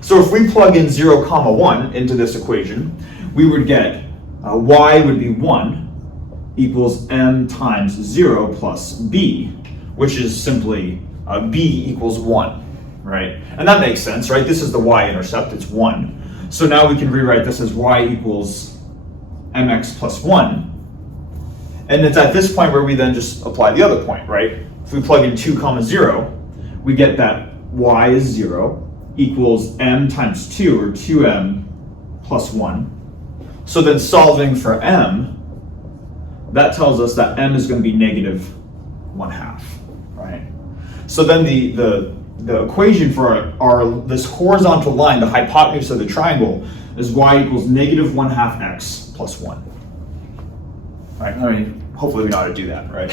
So if we plug in 0, 1 into this equation, we would get y would be 1 equals m times 0 plus b, which is simply b equals 1, right? And that makes sense, right? This is the y-intercept, it's 1. So now we can rewrite this as y equals mx plus 1. And it's at this point where we then just apply the other point, right? If we plug in 2, 0, we get that y is 0 equals m times 2, or 2m plus 1. So then solving for m, that tells us that m is going to be negative 1/2, right? So then the equation for this horizontal line, the hypotenuse of the triangle, is y equals negative 1/2 x plus 1. Right? I mean, hopefully we know how to do that, right?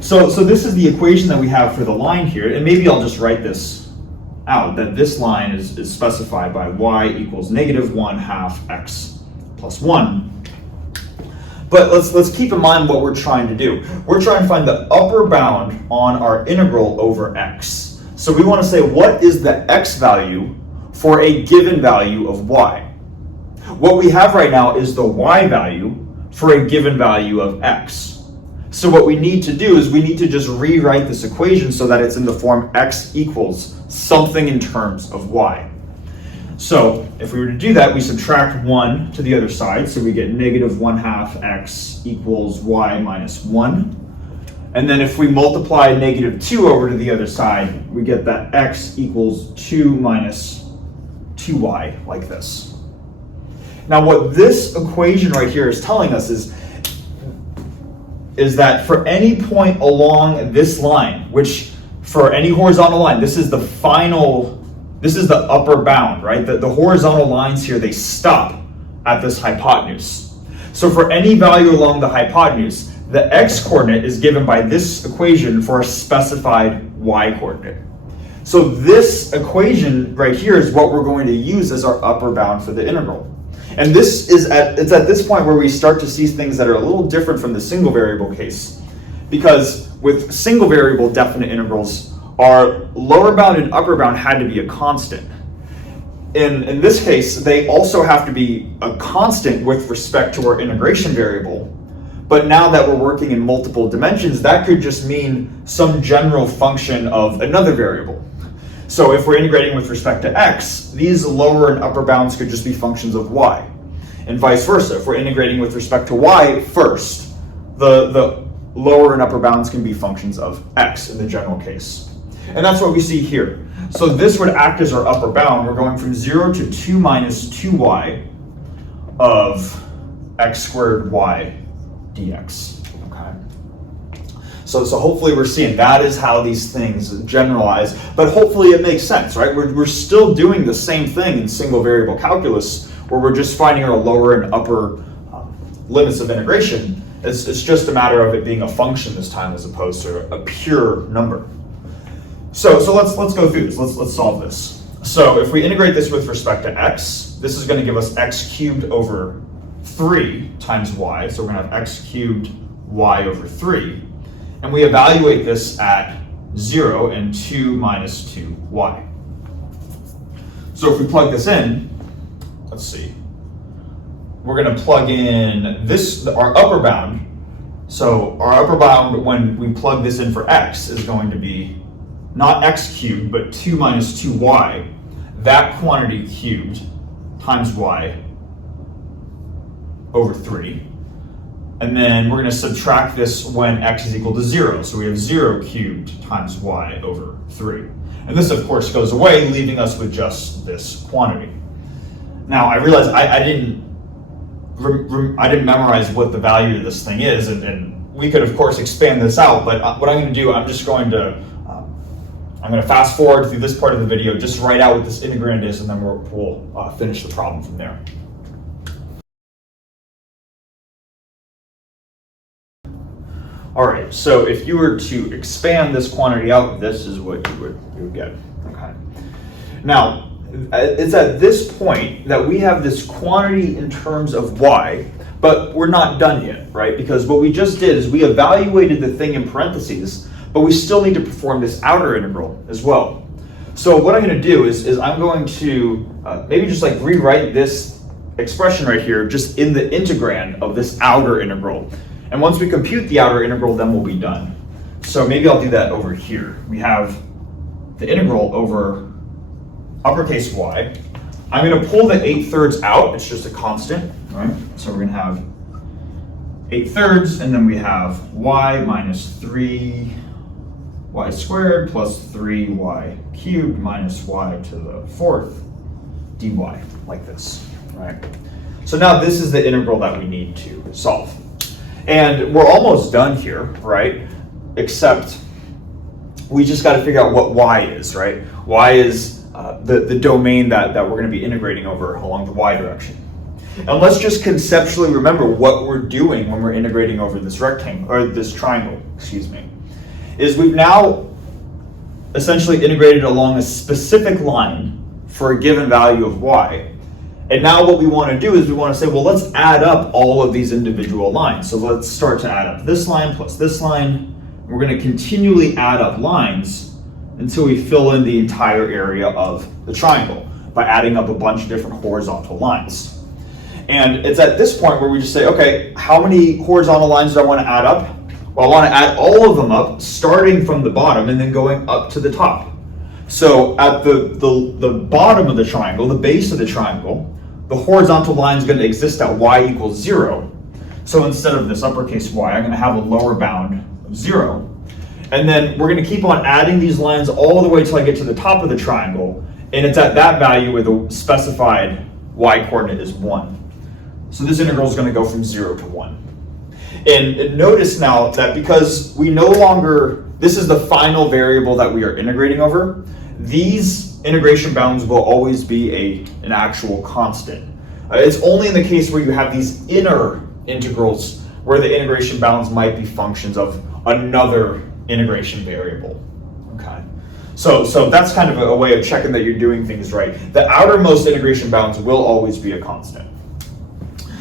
So this is the equation that we have for the line here, and maybe I'll just write this out, that this line is specified by y equals negative 1/2 x plus 1. But let's keep in mind what we're trying to do. We're trying to find the upper bound on our integral over x. So we want to say, what is the x value for a given value of y? What we have right now is the y value for a given value of x. So what we need to do is we need to just rewrite this equation so that it's in the form x equals something in terms of y. So if we were to do that, we subtract 1 to the other side, so we get negative 1/2 x equals y minus 1. And then if we multiply negative 2 over to the other side, we get that x equals 2 minus 2y, like this. Now what this equation right here is telling us is that for any point along this line, which for any horizontal line, this is the upper bound, right? The horizontal lines here, they stop at this hypotenuse. So for any value along the hypotenuse, the x-coordinate is given by this equation for a specified y-coordinate. So this equation right here is what we're going to use as our upper bound for the integral. And it's at this point where we start to see things that are a little different from the single variable case, because with single variable definite integrals, our lower bound and upper bound had to be a constant. In this case, they also have to be a constant with respect to our integration variable. But now that we're working in multiple dimensions, that could just mean some general function of another variable. So if we're integrating with respect to x, these lower and upper bounds could just be functions of y. And vice versa. If we're integrating with respect to y first, the lower and upper bounds can be functions of x in the general case. And that's what we see here. So this would act as our upper bound. We're going from 0 to 2 minus 2y of x squared y dx. Okay. So hopefully we're seeing that is how these things generalize, but hopefully it makes sense, right? We're still doing the same thing in single variable calculus, where we're just finding our lower and upper limits of integration. It's just a matter of it being a function this time as opposed to a pure number. So let's go through this. Let's solve this. So if we integrate this with respect to x, this is going to give us x cubed over 3 times y. So we're going to have x cubed y over 3. And we evaluate this at 0 and 2 minus 2y. So if we plug this in, let's see, we're going to plug in this, our upper bound. So our upper bound, when we plug this in for x, is going to be not x cubed, but 2 minus 2y, that quantity cubed times y over 3. And then we're going to subtract this when x is equal to 0. So we have 0 cubed times y over 3. And this, of course, goes away, leaving us with just this quantity. Now, I realize I didn't memorize what the value of this thing is, and we could, of course, expand this out. But what I'm going to do, I'm going to fast forward through this part of the video, just write out what this integrand is, and then we'll finish the problem from there. All right, so if you were to expand this quantity out, this is what you would get. Okay. Now, it's at this point that we have this quantity in terms of y, but we're not done yet, right? Because what we just did is we evaluated the thing in parentheses, but we still need to perform this outer integral as well. So what I'm going to do is I'm going to maybe just like rewrite this expression right here just in the integrand of this outer integral. And once we compute the outer integral, then we'll be done. So maybe I'll do that over here. We have the integral over uppercase y. I'm going to pull the 8/3 out. It's just a constant, right? So we're going to have 8/3, and then we have y minus 3y squared plus 3y cubed minus y to the 4th dy, like this, right? So now this is the integral that we need to solve. And we're almost done here, right? Except we just got to figure out what y is, right? Y is the domain that we're going to be integrating over along the y direction. And let's just conceptually remember what we're doing when we're integrating over this rectangle, or this triangle, excuse me, is we've now essentially integrated along a specific line for a given value of y. And now what we want to do is we want to say, well, let's add up all of these individual lines. So let's start to add up this line plus this line. We're going to continually add up lines until we fill in the entire area of the triangle by adding up a bunch of different horizontal lines. And it's at this point where we just say, okay, how many horizontal lines do I want to add up? Well, I want to add all of them up, starting from the bottom and then going up to the top. So at the bottom of the triangle, the base of the triangle, the horizontal line is going to exist at y equals 0. So instead of this uppercase y, I'm going to have a lower bound of 0. And then we're going to keep on adding these lines all the way till I get to the top of the triangle. And it's at that value where the specified y coordinate is 1. So this integral is going to go from 0 to 1. And notice now that because we no longer, this is the final variable that we are integrating over, these integration bounds will always be an actual constant. It's only in the case where you have these inner integrals where the integration bounds might be functions of another integration variable. Okay, so that's kind of a way of checking that you're doing things right. The outermost integration bounds will always be a constant.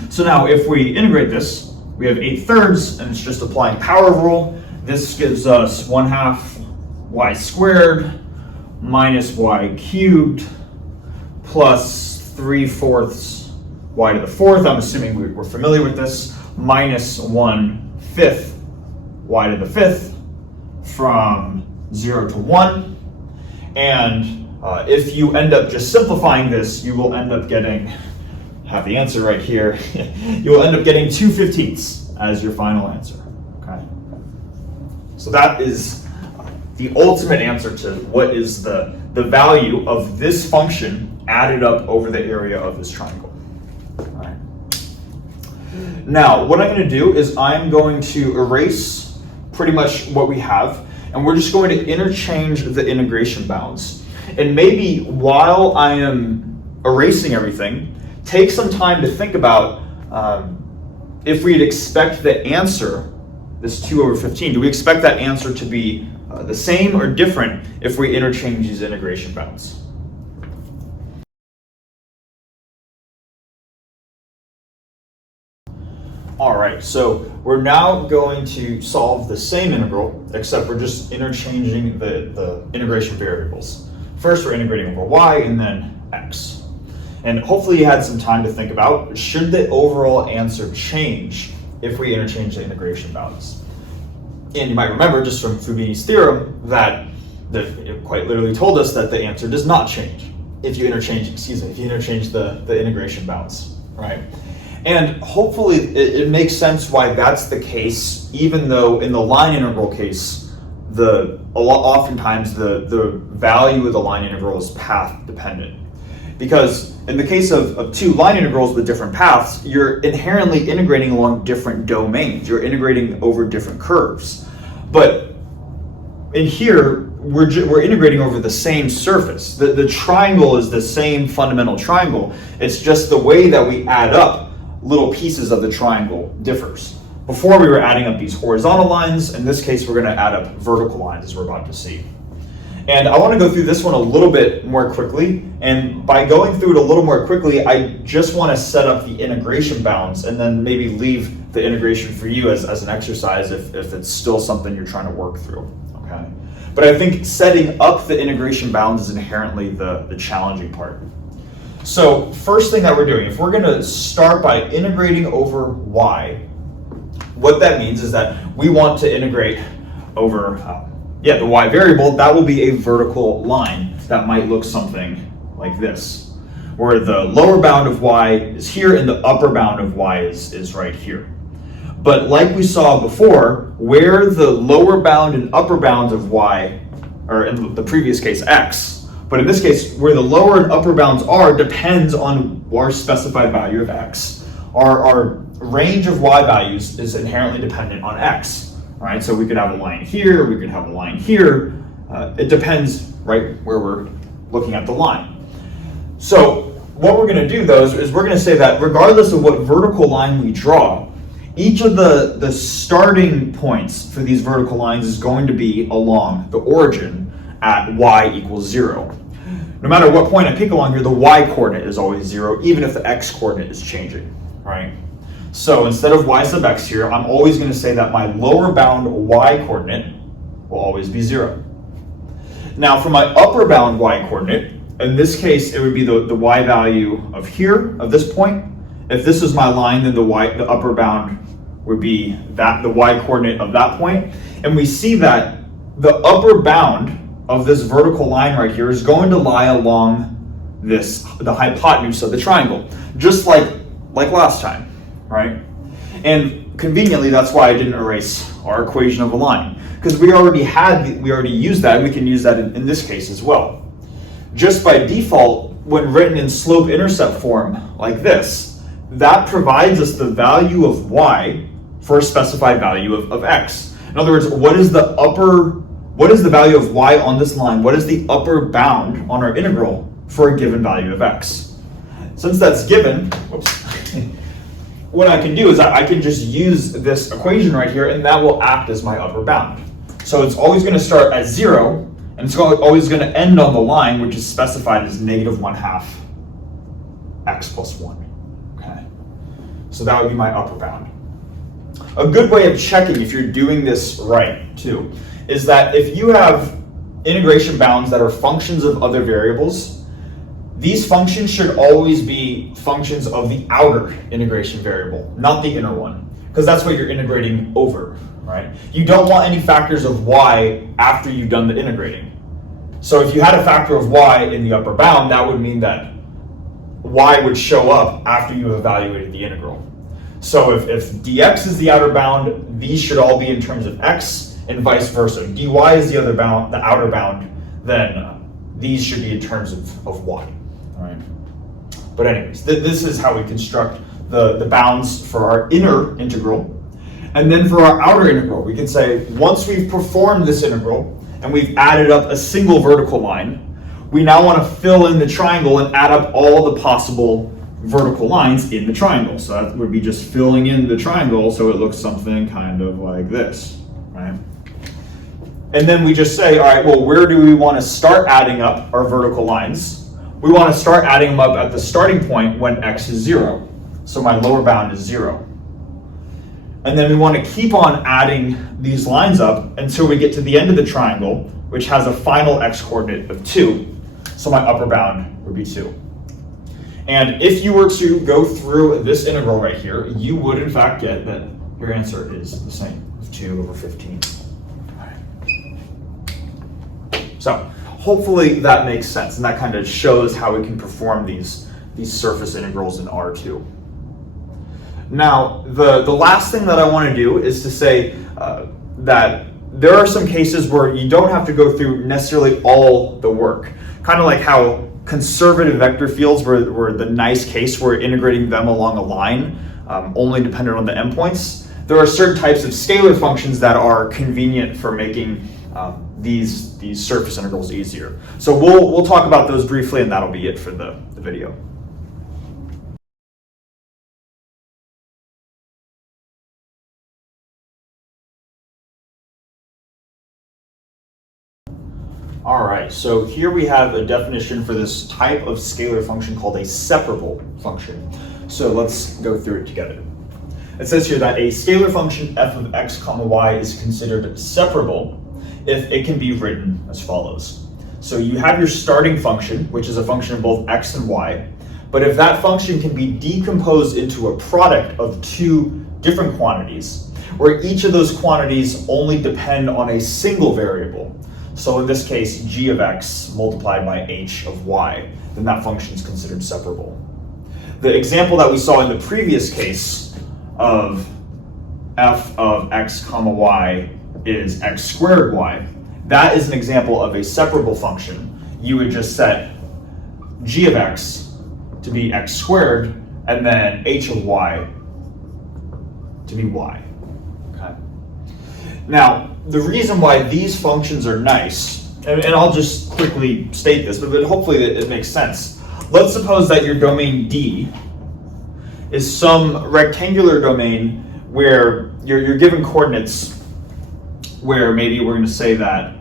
So now if we integrate this, we have 8/3, and it's just applying power rule. This gives us 1/2 y squared minus y cubed plus 3/4 y to the 4th. I'm assuming we're familiar with this, minus 1/5 y to the 5th from 0 to 1. And if you end up just simplifying this, you will end up getting, have the answer right here, you will end up getting 2/15 as your final answer. Okay. So that is the ultimate answer to what is the value of this function added up over the area of this triangle. All right. Now, what I'm going to do is I'm going to erase pretty much what we have, and we're just going to interchange the integration bounds. And maybe while I am erasing everything, take some time to think about if we'd expect the answer, this 2/15, do we expect that answer to be the same or different if we interchange these integration bounds? All right, so we're now going to solve the same integral, except we're just interchanging the integration variables. First, we're integrating over y and then x. And hopefully you had some time to think about, should the overall answer change if we interchange the integration bounds? And you might remember just from Fubini's theorem that it quite literally told us that the answer does not change if you interchange, the integration bounds, right? And hopefully it makes sense why that's the case, even though in the line integral case, oftentimes the value of the line integral is path dependent. Because in the case of two line integrals with different paths, you're inherently integrating along different domains. You're integrating over different curves. But in here, we're integrating over the same surface. The triangle is the same fundamental triangle. It's just the way that we add up little pieces of the triangle differs. Before we were adding up these horizontal lines. In this case, we're going to add up vertical lines, as we're about to see. And I want to go through this one a little bit more quickly. And by going through it a little more quickly, I just want to set up the integration bounds and then maybe leave the integration for you as an exercise if it's still something you're trying to work through. Okay. But I think setting up the integration bounds is inherently the challenging part. So first thing that we're doing, if we're going to start by integrating over y, what that means is that we want to integrate over the y variable. That will be a vertical line that might look something like this, where the lower bound of y is here and the upper bound of y is right here. But like we saw before, where the lower bound and upper bounds of y, or in the previous case x, but in this case, where the lower and upper bounds are depends on our specified value of x. Our range of y values is inherently dependent on x, right? So we could have a line here, we could have a line here. It depends, right, where we're looking at the line. So what we're going to do, though, is we're going to say that regardless of what vertical line we draw, each of the starting points for these vertical lines is going to be along the origin at y equals 0. No matter what point I pick along here, the y coordinate is always 0, even if the x coordinate is changing, right? So instead of y sub x here, I'm always going to say that my lower bound y coordinate will always be 0. Now for my upper bound y coordinate, in this case, it would be the y value of here, of this point. If this is my line, then the upper bound would be the y coordinate of that point. And we see that the upper bound of this vertical line right here is going to lie along the hypotenuse of the triangle, just like last time, right? And conveniently, that's why I didn't erase our equation of a line, because we already used that, and we can use that in this case as well. Just by default, when written in slope-intercept form like this, that provides us the value of y for a specified value of x. In other words, what is the value of y on this line? What is the upper bound on our integral for a given value of x? Since that's given, what I can do is I can just use this equation right here, and that will act as my upper bound. So it's always going to start at 0, and it's always going to end on the line, which is specified as -1/2 x plus 1. Okay. So that would be my upper bound. A good way of checking if you're doing this right, too, is that if you have integration bounds that are functions of other variables, these functions should always be functions of the outer integration variable, not the inner one, because that's what you're integrating over, right? You don't want any factors of y after you've done the integrating. So if you had a factor of y in the upper bound, that would mean that y would show up after you evaluated the integral. So if dx is the outer bound, these should all be in terms of x, and vice versa. Dy is the other bound, the outer bound, then these should be in terms of y. All right. But anyways, this is how we construct the bounds for our inner integral. And then for our outer integral, we can say once we've performed this integral and we've added up a single vertical line, we now want to fill in the triangle and add up all the possible vertical lines in the triangle. So that would be just filling in the triangle so it looks something kind of like this, right? And then we just say, all right, well, where do we want to start adding up our vertical lines? We want to start adding them up at the starting point when x is 0. So my lower bound is 0. And then we want to keep on adding these lines up until we get to the end of the triangle, which has a final x coordinate of 2. So my upper bound would be 2. And if you were to go through this integral right here, you would in fact get that your answer is the same, 2 over 15. So hopefully that makes sense, and that kind of shows how we can perform these surface integrals in R2. Now, the last thing that I want to do is to say that there are some cases where you don't have to go through necessarily all the work. Kind of like how conservative vector fields were the nice case where integrating them along a line only dependent on the endpoints. There are certain types of scalar functions that are convenient for making these surface integrals easier. So we'll talk about those briefly, and that'll be it for the video. All right, so here we have a definition for this type of scalar function called a separable function. So let's go through it together. It says here that a scalar function f of x comma y is considered separable if it can be written as follows. So you have your starting function, which is a function of both x and y, but if that function can be decomposed into a product of two different quantities, where each of those quantities only depend on a single variable, so in this case, g of x multiplied by h of y, then that function is considered separable. The example that we saw in the previous case of f of x comma y is x squared y. That is an example of a separable function. You would just set g of x to be x squared and then h of y to be y. Okay. Now, the reason why these functions are nice, and I'll just quickly state this, but hopefully it makes sense. Let's suppose that your domain D is some rectangular domain where you're given coordinates where maybe we're going to say that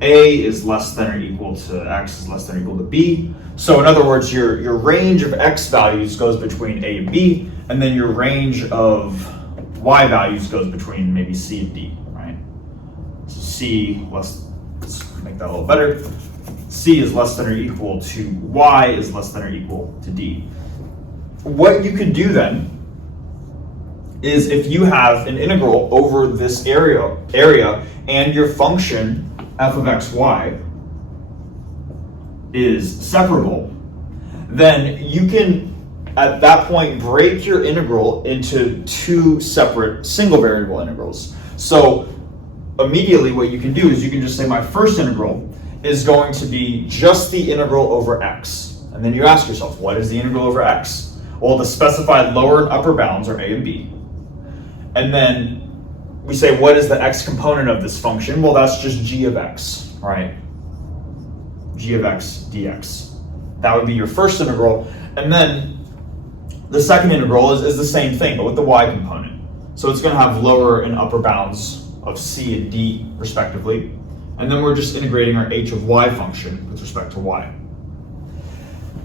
A is less than or equal to X is less than or equal to B. So in other words, your range of X values goes between A and B, and then your range of Y values goes between maybe C and D, right? So C, let's make that a little better. C is less than or equal to Y is less than or equal to D. What you could do then is if you have an integral over this area and your function f of x, y is separable, then you can at that point break your integral into two separate single variable integrals. So immediately what you can do is you can just say my first integral is going to be just the integral over x. And then you ask yourself, what is the integral over x? Well, the specified lower and upper bounds are a and b. And then we say, what is the x component of this function? Well, that's just g of x, right? G of x dx. That would be your first integral. And then the second integral is the same thing, but with the y component. So it's going to have lower and upper bounds of c and d, respectively. And then we're just integrating our h of y function with respect to y.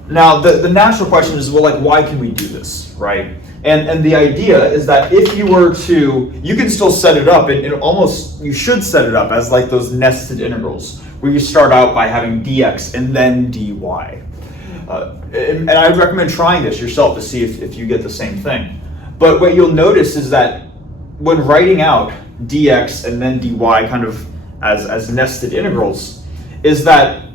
Now, the natural question is, well, like, why can we do this, right? And the idea is that if you were to, you can still set it up, and almost, you should set it up as like those nested integrals, where you start out by having dx and then dy. And I would recommend trying this yourself to see if you get the same thing. But what you'll notice is that when writing out dx and then dy kind of as nested integrals, is that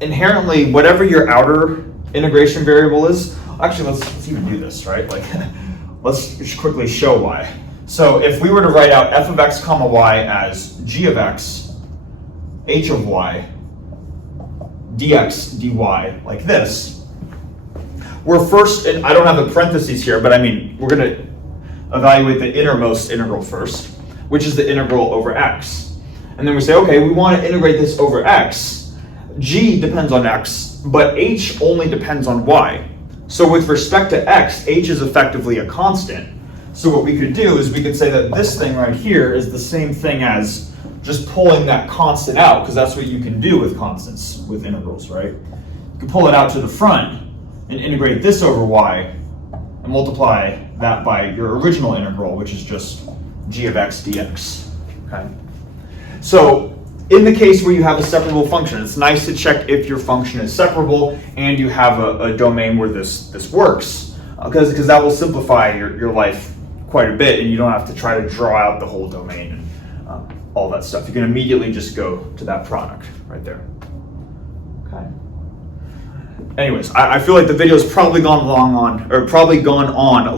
inherently whatever your outer integration variable is, actually let's even do this, right? Like let's just quickly show why. So if we were to write out f of x comma y as g of x, h of y, dx, dy, like this, we're first, and I don't have the parentheses here, but I mean, we're going to evaluate the innermost integral first, which is the integral over x. And then we say, okay, we want to integrate this over x. G depends on x, but h only depends on y. So with respect to x, h is effectively a constant. So what we could do is we could say that this thing right here is the same thing as just pulling that constant out, because that's what you can do with constants, with integrals, right? You can pull it out to the front and integrate this over y and multiply that by your original integral, which is just g of x dx, okay? So in the case where you have a separable function, it's nice to check if your function is separable and you have a domain where this works, because that will simplify your life quite a bit, and you don't have to try to draw out the whole domain and all that stuff. You can immediately just go to that product right there. Okay. Anyways, I feel like the video's probably gone on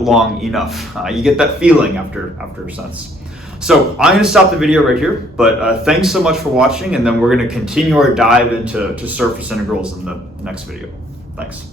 long enough. You get that feeling after a sense. So I'm going to stop the video right here, but thanks so much for watching, and then we're going to continue our dive into surface integrals in the next video. Thanks.